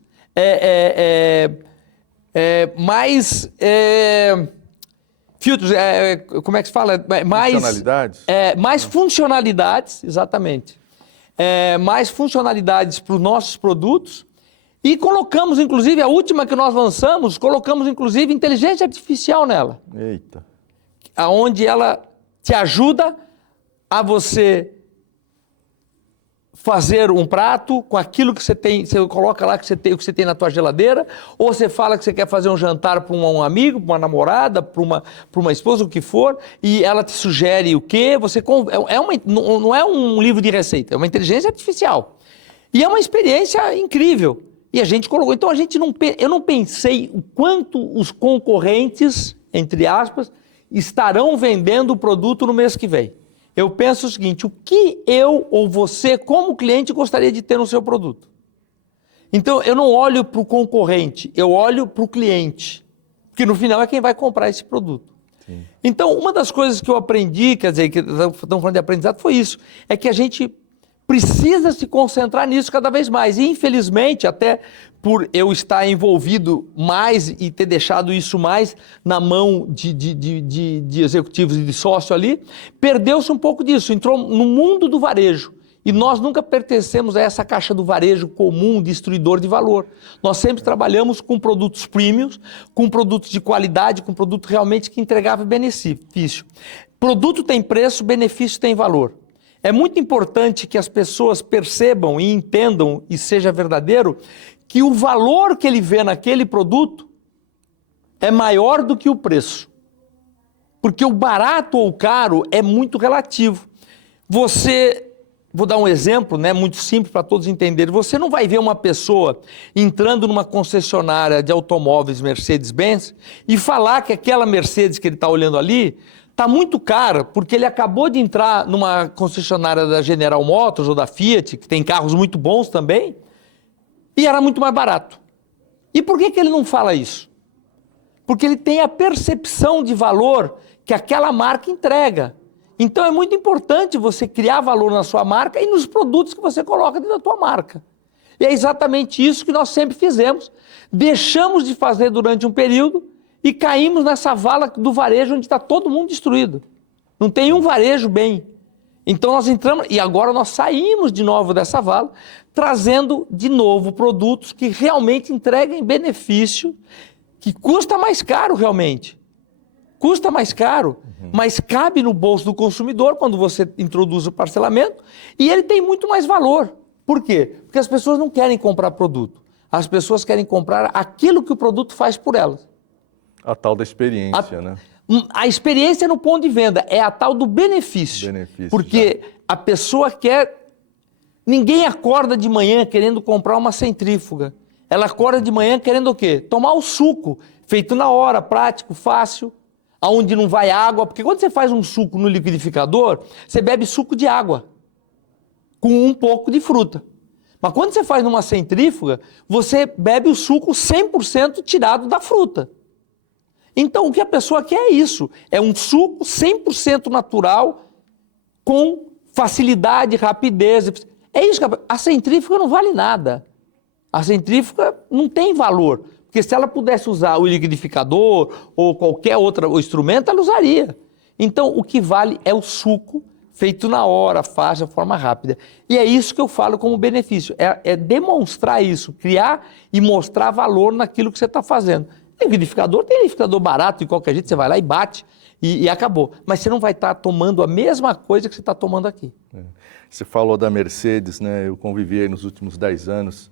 filtros, como é que se fala? Funcionalidades? Mais funcionalidades, exatamente. Mais funcionalidades para os nossos produtos e colocamos, inclusive, a última que nós lançamos, colocamos, inclusive, inteligência artificial nela. Eita. Onde ela te ajuda a você fazer um prato com aquilo que você tem, você coloca lá o que você tem na tua geladeira, ou você fala que você quer fazer um jantar para um amigo, para uma namorada, para uma esposa, o que for, e ela te sugere o quê? Não é um livro de receita, é uma inteligência artificial. E é uma experiência incrível. E a gente colocou. Então eu não pensei o quanto os concorrentes, entre aspas, estarão vendendo o produto no mês que vem. Eu penso o seguinte, o que eu ou você, como cliente, gostaria de ter no seu produto? Então, eu não olho para o concorrente, eu olho para o cliente, que no final é quem vai comprar esse produto. Sim. Então, uma das coisas que eu aprendi, quer dizer, que estamos falando de aprendizado, foi isso, é que a gente precisa se concentrar nisso cada vez mais. E, infelizmente, até por eu estar envolvido mais e ter deixado isso mais na mão de executivos e de sócio ali, perdeu-se um pouco disso, entrou no mundo do varejo. E nós nunca pertencemos a essa caixa do varejo comum, destruidor de valor. Nós sempre trabalhamos com produtos premiums, com produtos de qualidade, com produto realmente que entregava benefício. Produto tem preço, benefício tem valor. É muito importante que as pessoas percebam e entendam, e seja verdadeiro, que o valor que ele vê naquele produto é maior do que o preço. Porque o barato ou o caro é muito relativo. Vou dar um exemplo, né, muito simples para todos entenderem. Você não vai ver uma pessoa entrando numa concessionária de automóveis Mercedes-Benz e falar que aquela Mercedes que ele está olhando ali está muito cara, porque ele acabou de entrar numa concessionária da General Motors ou da Fiat, que tem carros muito bons também, e era muito mais barato. E por que ele não fala isso? Porque ele tem a percepção de valor que aquela marca entrega. Então é muito importante você criar valor na sua marca e nos produtos que você coloca dentro da tua marca. E é exatamente isso que nós sempre fizemos. Deixamos de fazer durante um período e caímos nessa vala do varejo onde está todo mundo destruído. Não tem um varejo bem. Então nós entramos e agora nós saímos de novo dessa vala, trazendo de novo produtos que realmente entreguem benefício, que custa mais caro realmente. Custa mais caro, mas cabe no bolso do consumidor quando você introduz o parcelamento e ele tem muito mais valor. Por quê? Porque as pessoas não querem comprar produto. As pessoas querem comprar aquilo que o produto faz por elas. A tal da experiência, né? A experiência no ponto de venda é a tal do benefício. Porque a pessoa quer... Ninguém acorda de manhã querendo comprar uma centrífuga. Ela acorda de manhã querendo o quê? Tomar o suco, feito na hora, prático, fácil, aonde não vai água. Porque quando você faz um suco no liquidificador, você bebe suco de água, com um pouco de fruta. Mas quando você faz numa centrífuga, você bebe o suco 100% tirado da fruta. Então, o que a pessoa quer é isso. É um suco 100% natural, com facilidade, rapidez. É isso que a centrífuga não vale nada. A centrífuga não tem valor. Porque se ela pudesse usar o liquidificador ou qualquer outro instrumento, ela usaria. Então, o que vale é o suco feito na hora, fácil, de forma rápida. E é isso que eu falo como benefício. É demonstrar isso, criar e mostrar valor naquilo que você está fazendo. Liquidificador, tem liquidificador barato, de qualquer jeito, você vai lá e bate e acabou. Mas você não vai estar tomando a mesma coisa que você está tomando aqui. Você falou da Mercedes, né? Eu convivi aí nos últimos 10 anos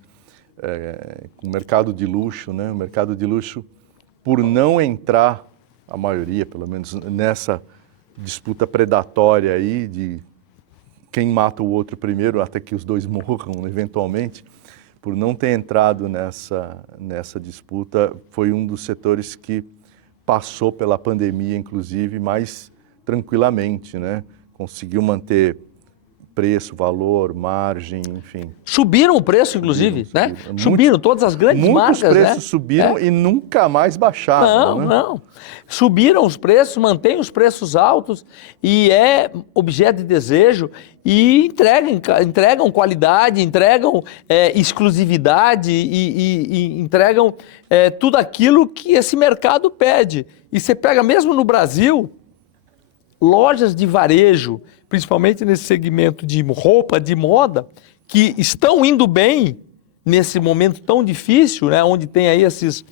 com o mercado de luxo, né? O mercado de luxo, por não entrar, a maioria, pelo menos, nessa disputa predatória aí de quem mata o outro primeiro, até que os dois morram eventualmente, por não ter entrado nessa disputa, foi um dos setores que passou pela pandemia, inclusive, mais tranquilamente, né? Conseguiu manter preço, valor, margem, enfim. Subiram o preço, inclusive, né? Subiram, todas as grandes marcas, né? Muitos preços subiram e nunca mais baixaram, né? Não. Subiram os preços, mantêm os preços altos e é objeto de desejo e entregam qualidade, entregam exclusividade e entregam tudo aquilo que esse mercado pede. E você pega mesmo no Brasil, lojas de varejo, principalmente nesse segmento de roupa, de moda, que estão indo bem nesse momento tão difícil, né, onde tem aí esses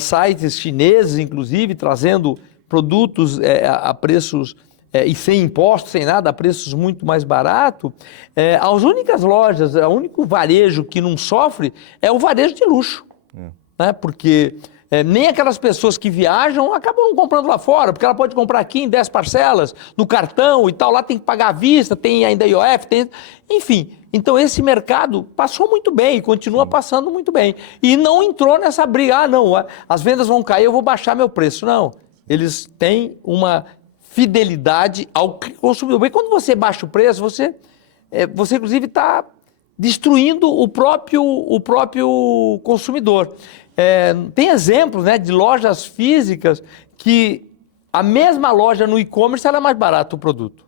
sites chineses, inclusive, trazendo produtos a preços, e sem impostos, sem nada, a preços muito mais baratos. As únicas lojas, o único varejo que não sofre é o varejo de luxo, né, porque... nem aquelas pessoas que viajam acabam não comprando lá fora, porque ela pode comprar aqui em 10 parcelas, no cartão e tal, lá tem que pagar à vista, tem ainda IOF, enfim. Então esse mercado passou muito bem e continua passando muito bem. E não entrou nessa briga, as vendas vão cair, eu vou baixar meu preço. Não, eles têm uma fidelidade ao consumidor. E quando você baixa o preço, você inclusive está destruindo o próprio consumidor. Tem exemplos, né, de lojas físicas que a mesma loja no e-commerce ela é mais barata o produto.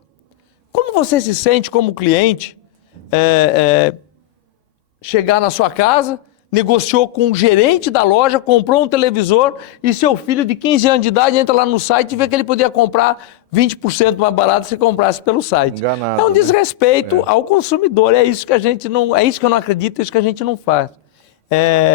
Como você se sente como cliente chegar na sua casa, negociou com o gerente da loja, comprou um televisor e seu filho de 15 anos de idade entra lá no site e vê que ele podia comprar 20% mais barato se comprasse pelo site. Enganado, é um desrespeito ao consumidor, é isso que eu não acredito, é isso que a gente não faz.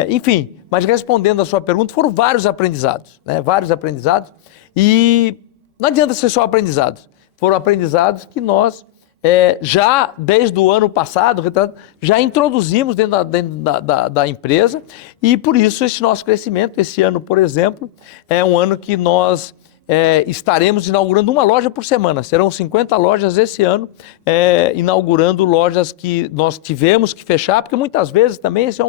Enfim, mas respondendo a sua pergunta, foram vários aprendizados, né? Vários aprendizados, e não adianta ser só aprendizados, foram aprendizados que nós já desde o ano passado, já introduzimos dentro da empresa, e por isso esse nosso crescimento, esse ano, por exemplo, é um ano que nós estaremos inaugurando uma loja por semana. Serão 50 lojas esse ano, inaugurando lojas que nós tivemos que fechar, porque muitas vezes também, isso é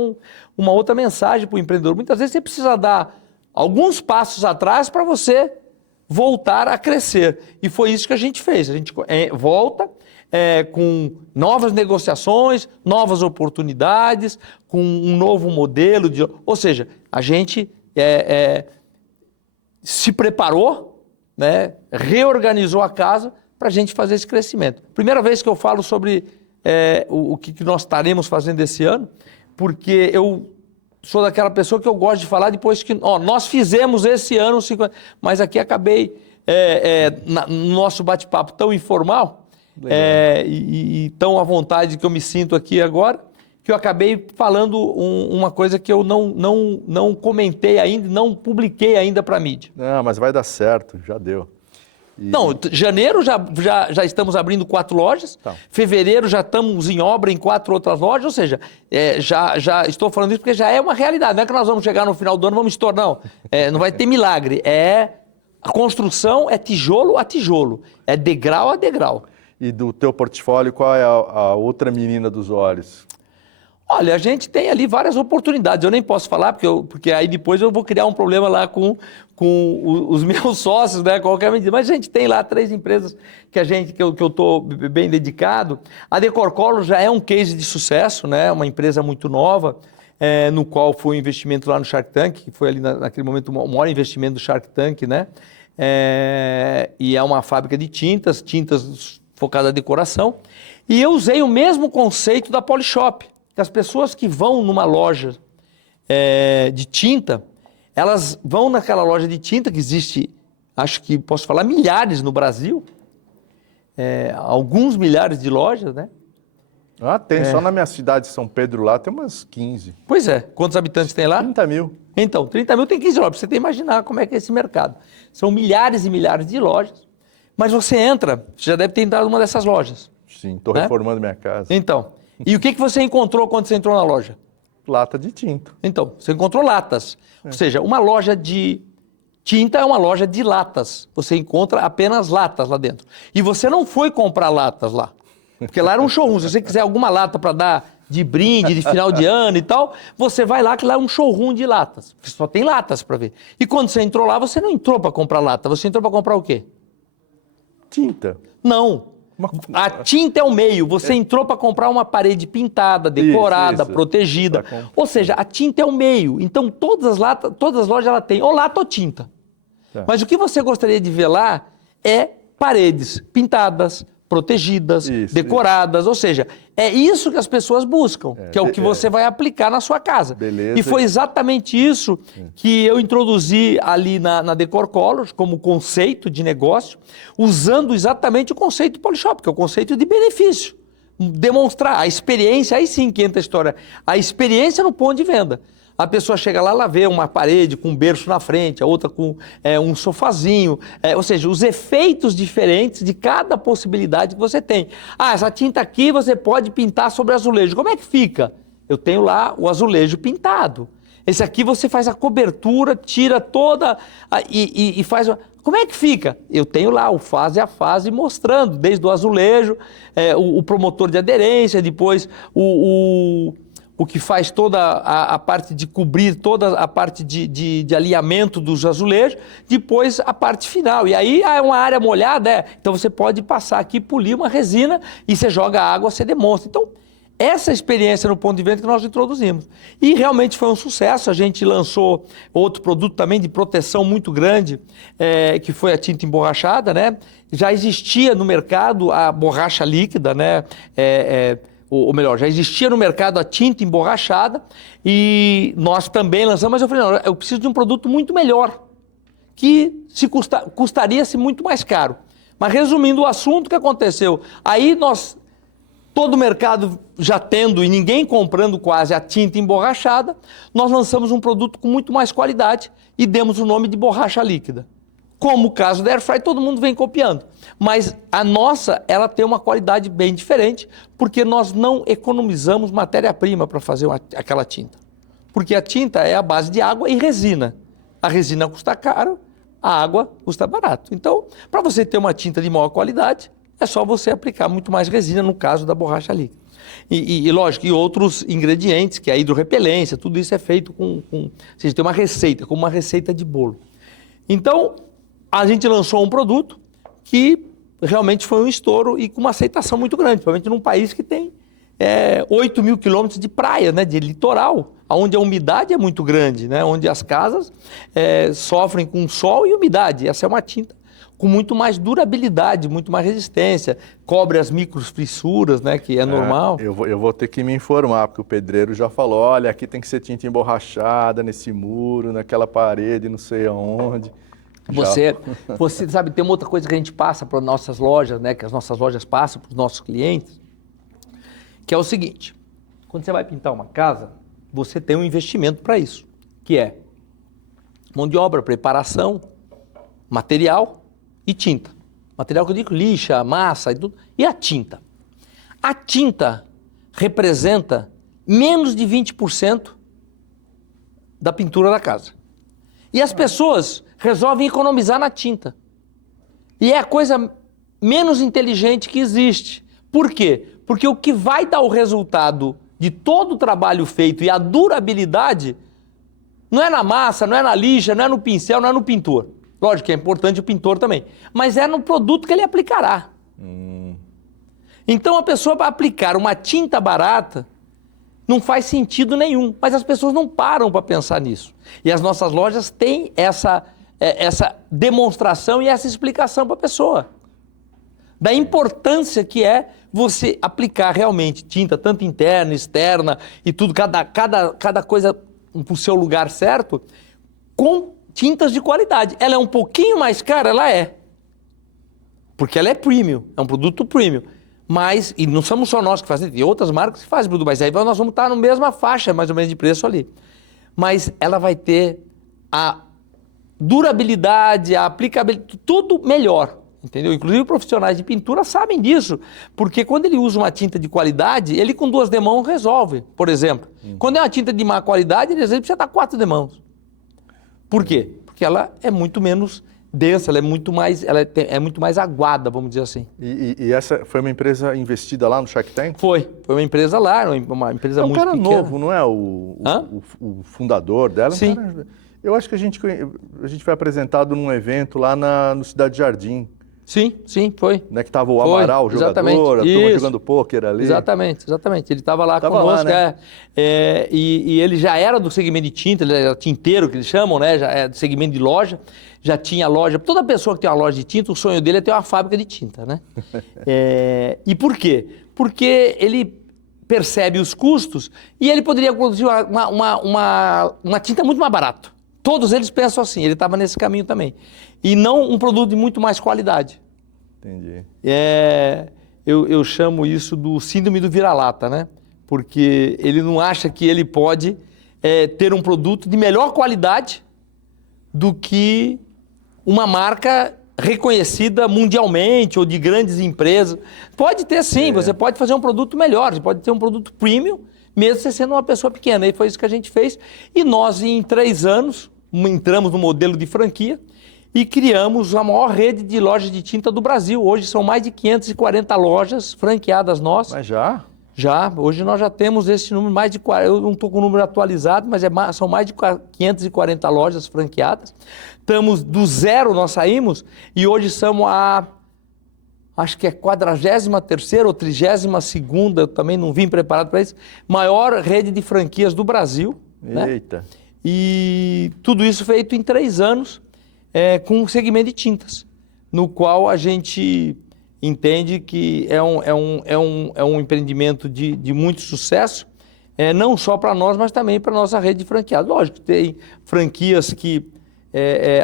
uma outra mensagem para o empreendedor, muitas vezes você precisa dar alguns passos atrás para você voltar a crescer. E foi isso que a gente fez. A gente volta com novas negociações, novas oportunidades, com um novo modelo. Ou seja, a gente se preparou, né, reorganizou a casa para a gente fazer esse crescimento. Primeira vez que eu falo sobre o que nós estaremos fazendo esse ano, porque eu sou daquela pessoa que eu gosto de falar depois que nós fizemos esse ano 50, mas aqui acabei, no nosso bate-papo tão informal, e tão à vontade que eu me sinto aqui agora, que eu acabei falando uma coisa que eu não comentei ainda, não publiquei ainda para a mídia. Não, mas vai dar certo, já deu. Não, janeiro já estamos abrindo 4 lojas, tá. Fevereiro já estamos em obra em 4 outras lojas, ou seja, já estou falando isso porque já é uma realidade, não é que nós vamos chegar no final do ano e vamos estourar, não. Não vai ter milagre, a construção é tijolo a tijolo, é degrau a degrau. E do teu portfólio, qual é a outra menina dos olhos? Olha, a gente tem ali várias oportunidades, eu nem posso falar, porque aí depois eu vou criar um problema lá com os meus sócios, né, qualquer medida. Mas a gente tem lá 3 empresas que eu estou bem dedicado. A Decorcolor já é um case de sucesso, né, uma empresa muito nova, no qual foi um investimento lá no Shark Tank, que foi ali naquele momento o maior investimento do Shark Tank, né, e é uma fábrica de tintas focada na decoração. E eu usei o mesmo conceito da Polishop. As pessoas que vão numa loja de tinta, elas vão naquela loja de tinta que existe, acho que posso falar, milhares no Brasil, alguns milhares de lojas, né? Tem, só na minha cidade, São Pedro, lá tem umas 15. Pois é, quantos habitantes tem lá? 30 mil. Então, 30 mil tem 15 lojas, pra você imaginar como é que é esse mercado. São milhares e milhares de lojas, mas você entra, você já deve ter entrado numa dessas lojas. Sim, estou reformando minha casa. Então... E o que você encontrou quando você entrou na loja? Lata de tinta. Então, você encontrou latas. Ou seja, uma loja de tinta é uma loja de latas. Você encontra apenas latas lá dentro. E você não foi comprar latas lá. Porque lá era um showroom. Se você quiser alguma lata para dar de brinde, de final de ano e tal, você vai lá, que lá é um showroom de latas. Porque só tem latas para ver. E quando você entrou lá, você não entrou para comprar lata. Você entrou para comprar o quê? Tinta. Não. A tinta é o meio, você entrou para comprar uma parede pintada, decorada, isso. Protegida. Ou seja, a tinta é o meio. Então todas as lojas ela tem ou lata ou tinta. Mas o que você gostaria de ver lá é paredes pintadas, protegidas, decoradas. Ou seja, é isso que as pessoas buscam, que é o que você vai aplicar na sua casa. Beleza. E foi exatamente isso que eu introduzi ali na Decorcolor como conceito de negócio, usando exatamente o conceito Polishop, que é o conceito de benefício. Demonstrar a experiência, aí sim que entra a história, a experiência no ponto de venda. A pessoa chega lá, ela vê uma parede com um berço na frente, a outra com um sofazinho, ou seja, os efeitos diferentes de cada possibilidade que você tem. Essa tinta aqui você pode pintar sobre azulejo. Como é que fica? Eu tenho lá o azulejo pintado. Esse aqui você faz a cobertura, tira toda e faz... Como é que fica? Eu tenho lá o fase a fase mostrando, desde o azulejo, o promotor de aderência, depois o que faz toda a parte de cobrir, toda a parte de alinhamento dos azulejos, depois a parte final. E aí é uma área molhada, então você pode passar aqui, polir uma resina e você joga água, você demonstra. Então, essa experiência no ponto de venda que nós introduzimos. E realmente foi um sucesso, a gente lançou outro produto também de proteção muito grande, que foi a tinta emborrachada, né? Já existia no mercado a borracha líquida, né? Ou melhor, já existia no mercado a tinta emborrachada e nós também lançamos, mas eu falei, não, eu preciso de um produto muito melhor, que custaria-se muito mais caro. Mas resumindo o assunto, o que aconteceu? Aí todo o mercado já tendo e ninguém comprando quase a tinta emborrachada, nós lançamos um produto com muito mais qualidade e demos o nome de borracha líquida. Como o caso da Airfry, todo mundo vem copiando. Mas a nossa, ela tem uma qualidade bem diferente, porque nós não economizamos matéria-prima para fazer aquela tinta. Porque a tinta é a base de água e resina. A resina custa caro, a água custa barato. Então, para você ter uma tinta de maior qualidade, é só você aplicar muito mais resina, no caso da borracha líquida. E lógico, e outros ingredientes, que é a hidrorrepelência, tudo isso é feito ou seja, tem uma receita, como uma receita de bolo. Então, a gente lançou um produto que realmente foi um estouro e com uma aceitação muito grande, principalmente num país que tem 8 mil quilômetros de praia, né, de litoral, onde a umidade é muito grande, né, onde as casas sofrem com sol e umidade. Essa é uma tinta com muito mais durabilidade, muito mais resistência, cobre as microfissuras, né, que é normal. Eu vou ter que me informar, porque o pedreiro já falou, olha, aqui tem que ser tinta emborrachada nesse muro, naquela parede, não sei aonde. Você sabe, tem uma outra coisa que a gente passa para nossas lojas, né? Que as nossas lojas passam para os nossos clientes, que é o seguinte: quando você vai pintar uma casa, você tem um investimento para isso, que é mão de obra, preparação, material e tinta. Material que eu digo, lixa, massa e tudo. E a tinta? A tinta representa menos de 20% da pintura da casa. E as pessoas resolvem economizar na tinta. E é a coisa menos inteligente que existe. Por quê? Porque o que vai dar o resultado de todo o trabalho feito e a durabilidade não é na massa, não é na lixa, não é no pincel, não é no pintor. Lógico que é importante o pintor também, mas é no produto que ele aplicará. Então a pessoa vai aplicar uma tinta barata, não faz sentido nenhum, mas as pessoas não param para pensar nisso. E as nossas lojas têm essa demonstração e essa explicação para a pessoa. Da importância que é você aplicar realmente tinta, tanto interna, externa e tudo, cada coisa para o seu lugar certo, com tintas de qualidade. Ela é um pouquinho mais cara? Ela é. Porque ela é premium, é um produto premium. Mas, e não somos só nós que fazemos, tem outras marcas que fazem produto, mas aí nós vamos estar na mesma faixa, mais ou menos, de preço ali. Mas ela vai ter a durabilidade, a aplicabilidade, tudo melhor, entendeu? Inclusive profissionais de pintura sabem disso, porque quando ele usa uma tinta de qualidade, ele com 2 demãos resolve, por exemplo. Quando é uma tinta de má qualidade, ele às vezes precisa dar 4 demãos. Por quê? Porque ela é muito menos densa, ela é muito mais aguada, vamos dizer assim. E essa foi uma empresa investida lá no Shark Tank? Foi uma empresa lá, uma empresa muito pequena. É um cara novo, não é o fundador dela? Sim. Eu acho que a gente foi apresentado num evento lá no Cidade Jardim. Sim, foi. Né, que estava o Amaral, o jogador, a turma jogando pôquer ali. Exatamente. Ele estava lá conosco, lá, né? E ele já era do segmento de tinta, ele era tinteiro, que eles chamam, né? Já é do segmento de loja, já tinha loja. Toda pessoa que tem uma loja de tinta, o sonho dele é ter uma fábrica de tinta, né? E por quê? Porque ele percebe os custos e ele poderia produzir uma tinta muito mais barata. Todos eles pensam assim, ele estava nesse caminho também. E não um produto de muito mais qualidade. Entendi. Eu chamo isso do síndrome do vira-lata, né? Porque ele não acha que ele pode ter um produto de melhor qualidade do que uma marca reconhecida mundialmente ou de grandes empresas. Pode ter sim, você pode fazer um produto melhor, você pode ter um produto premium, mesmo você sendo uma pessoa pequena. E foi isso que a gente fez. E nós, em 3 anos, entramos no modelo de franquia e criamos a maior rede de lojas de tinta do Brasil. Hoje são mais de 540 lojas franqueadas nossas. Mas já? Já. Hoje nós já temos esse número, mais de 40. Eu não estou com o número atualizado, mas são mais de 540 lojas franqueadas. Estamos do zero, nós saímos, e hoje somos acho que é 43ª ou 32ª, eu também não vim preparado para isso, maior rede de franquias do Brasil. Eita. Né? E tudo isso feito em 3 anos, com um segmento de tintas, no qual a gente entende que é um empreendimento de muito sucesso, não só para nós, mas também para a nossa rede de franqueados. Lógico, tem franquias que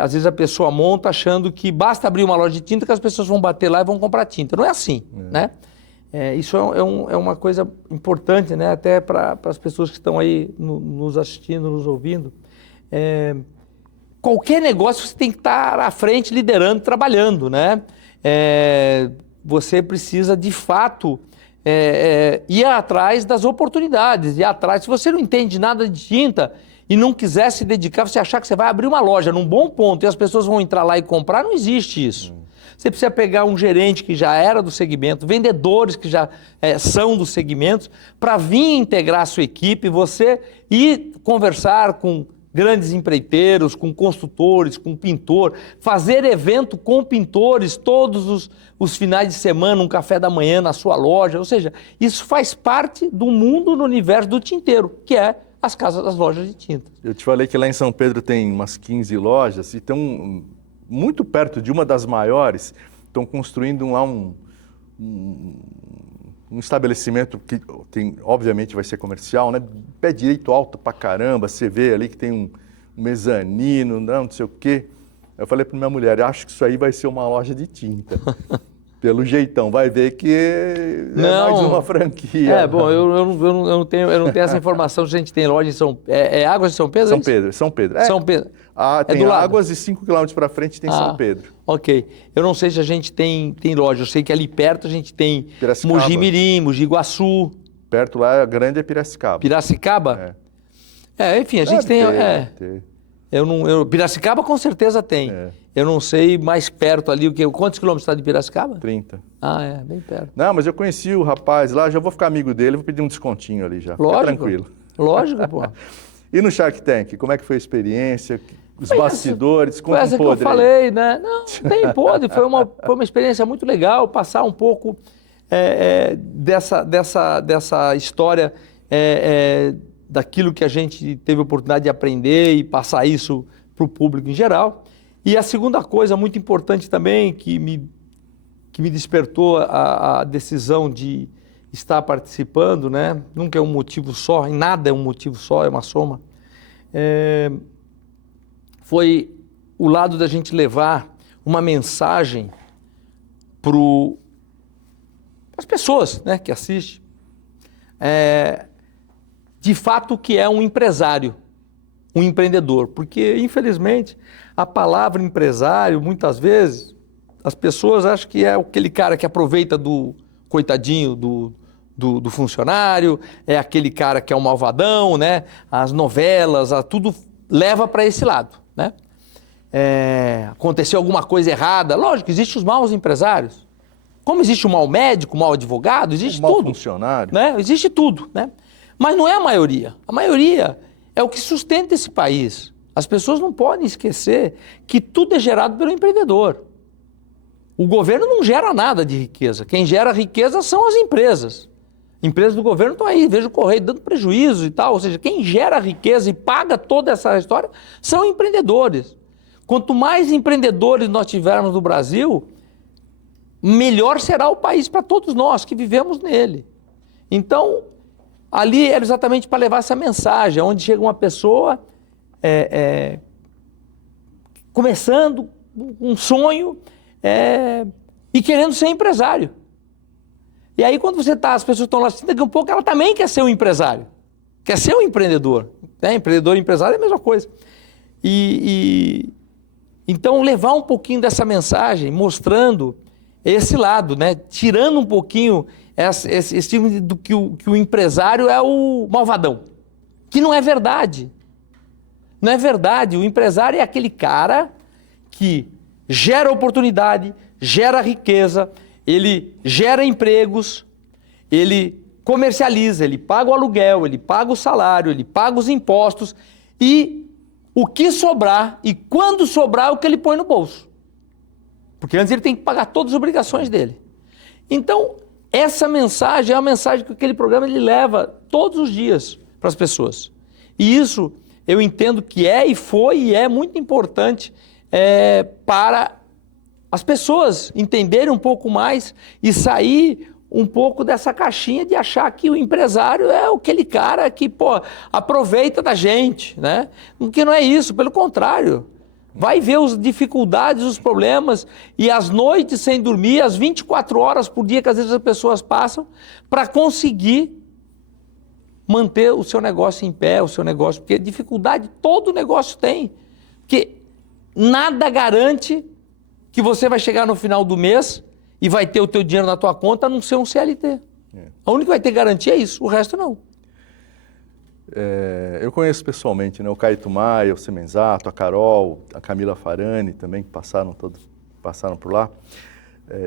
às vezes a pessoa monta achando que basta abrir uma loja de tinta que as pessoas vão bater lá e vão comprar tinta. Não é assim, né? Isso é uma coisa importante, né? Até para as pessoas que estão aí nos assistindo, nos ouvindo. Qualquer negócio você tem que estar à frente, liderando, trabalhando, né? Você precisa, de fato, ir atrás das oportunidades, ir atrás. Se você não entende nada de tinta e não quiser se dedicar, você achar que você vai abrir uma loja num bom ponto e as pessoas vão entrar lá e comprar, não existe isso. Você precisa pegar um gerente que já era do segmento, vendedores que já são dos segmentos, para vir integrar a sua equipe, você ir conversar com grandes empreiteiros, com construtores, com pintor, fazer evento com pintores todos os finais de semana, um café da manhã na sua loja. Ou seja, isso faz parte do mundo, no universo do tinteiro, que é as lojas de tinta. Eu te falei que lá em São Pedro tem umas 15 lojas e estão muito perto de uma das maiores, estão construindo lá um estabelecimento que obviamente vai ser comercial, né? Pé direito alto pra caramba, você vê ali que tem um mezanino, não sei o quê. Eu falei para minha mulher, acho que isso aí vai ser uma loja de tinta. Pelo jeitão, vai ver que é mais uma franquia. Bom, eu não tenho essa informação se a gente tem loja em São Pedro. É Águas de São Pedro? São Pedro. São Pedro. Tem Águas e 5 km para frente tem São Pedro. Ok. Eu não sei se a gente tem loja. Eu sei que ali perto a gente tem Mogi Mirim, Mogi Guaçu. Perto lá, a grande é Piracicaba. Piracicaba? Enfim, a gente tem... Piracicaba com certeza tem. Eu não sei mais perto ali, quantos quilômetros está de Piracicaba? 30. Bem perto. Não, mas eu conheci o rapaz lá, já vou ficar amigo dele, vou pedir um descontinho ali já. Lógico. Fica tranquilo. Lógico, pô. E no Shark Tank, como é que foi a experiência? Os bastidores, foi essa que eu falei, né? Não tem podre, foi uma experiência muito legal, passar um pouco dessa história, daquilo que a gente teve a oportunidade de aprender e passar isso para o público em geral. E a segunda coisa muito importante também, que me despertou a decisão de estar participando, né? Nunca é um motivo só, em nada é um motivo só, é uma soma. Foi o lado da gente levar uma mensagem para as pessoas, né, que assistem, de fato o que é um empresário, um empreendedor, porque infelizmente a palavra empresário, muitas vezes, as pessoas acham que é aquele cara que aproveita do coitadinho do funcionário, é aquele cara que é um malvadão, né? As novelas, tudo leva para esse lado, né? Aconteceu alguma coisa errada, lógico, existem os maus empresários. Como existe o mau médico, o mau advogado, existe tudo. O mau funcionário. Né? Existe tudo, né? Mas não é a maioria. A maioria é o que sustenta esse país. As pessoas não podem esquecer que tudo é gerado pelo empreendedor. O governo não gera nada de riqueza. Quem gera riqueza são as empresas. Empresas do governo estão aí, vejo o Correio dando prejuízo e tal. Ou seja, quem gera riqueza e paga toda essa história são empreendedores. Quanto mais empreendedores nós tivermos no Brasil, melhor será o país para todos nós que vivemos nele. Então, ali era exatamente para levar essa mensagem, onde chega uma pessoa começando um sonho e querendo ser empresário. E aí quando as pessoas estão lá assistindo, daqui a um pouco ela também quer ser um empresário, quer ser um empreendedor. Empreendedor e empresário é a mesma coisa. Então levar um pouquinho dessa mensagem, mostrando esse lado, né? Tirando um pouquinho esse tipo do que o empresário é o malvadão, que não é verdade. Não é verdade. O empresário é aquele cara que gera oportunidade, gera riqueza, ele gera empregos, ele comercializa, ele paga o aluguel, ele paga o salário, ele paga os impostos e o que sobrar e quando sobrar é o que ele põe no bolso. Porque antes ele tem que pagar todas as obrigações dele. Então, essa mensagem é uma mensagem que aquele programa ele leva todos os dias para as pessoas. E isso eu entendo que foi e é muito importante para as pessoas entenderem um pouco mais e sair um pouco dessa caixinha de achar que o empresário é aquele cara que, aproveita da gente, né? Porque não é isso, pelo contrário. Vai ver as dificuldades, os problemas e as noites sem dormir, as 24 horas por dia que às vezes as pessoas passam para conseguir manter o seu negócio em pé, o seu negócio, porque dificuldade todo negócio tem. Porque nada garante que você vai chegar no final do mês e vai ter o teu dinheiro na tua conta a não ser um CLT. A única que vai ter garantia é isso, o resto não. Eu conheço pessoalmente, né, o Caíto Maia, o Semenzato, a Carol, a Camila Farani também, que passaram por lá.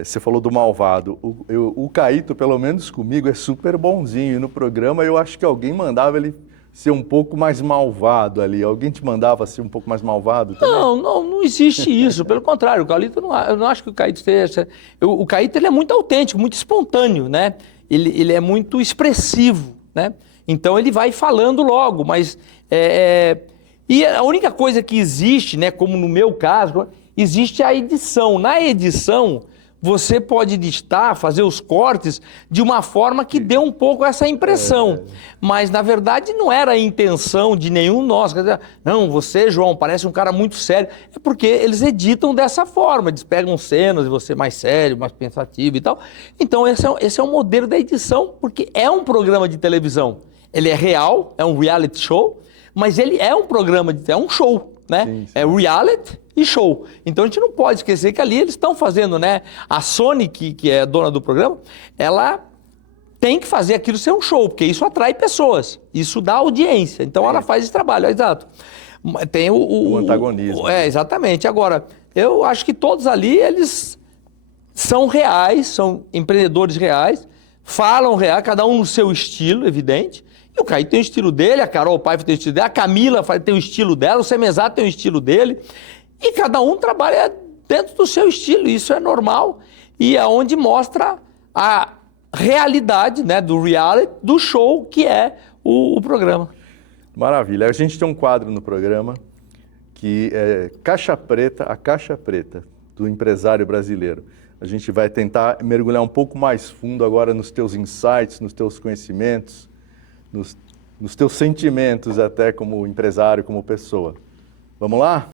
Você falou do malvado. O Caíto, pelo menos comigo, é super bonzinho. E no programa eu acho que alguém mandava ele ser um pouco mais malvado ali. Alguém te mandava ser um pouco mais malvado também? Não existe isso. Pelo contrário, o Caíto, eu não acho que o Caíto seja... O Caíto ele é muito autêntico, muito espontâneo, né? Ele é muito expressivo, né? Então ele vai falando logo, mas... E a única coisa que existe, né, como no meu caso, existe a edição. Na edição, você pode editar, fazer os cortes de uma forma que dê um pouco essa impressão. Mas, na verdade, não era a intenção de nenhum de nós. Quer dizer, não, você, João, parece um cara muito sério. É porque eles editam dessa forma, eles pegam cenas de você mais sério, mais pensativo e tal. Então, esse é o modelo da edição, porque é um programa de televisão. Ele é real, é um reality show, mas ele é um programa, é um show, né? Sim, sim. É reality e show. Então a gente não pode esquecer que ali eles estão fazendo, né? A Sony, que é dona do programa, ela tem que fazer aquilo ser um show, porque isso atrai pessoas, isso dá audiência. Então ela faz esse trabalho, exato. Tem o antagonismo. Exatamente. Agora, eu acho que todos ali, eles são reais, são empreendedores reais, falam real, cada um no seu estilo, evidente. E o Caio tem o estilo dele, a Carol Paiva tem o estilo dela, a Camila tem o estilo dela, o Semenzato tem o estilo dele. E cada um trabalha dentro do seu estilo, isso é normal. E é onde mostra a realidade, né, do reality, do show que é o programa. Maravilha. A gente tem um quadro no programa que é Caixa Preta, a Caixa Preta do empresário brasileiro. A gente vai tentar mergulhar um pouco mais fundo agora nos teus insights, nos teus conhecimentos, nos teus sentimentos até como empresário, como pessoa. Vamos lá?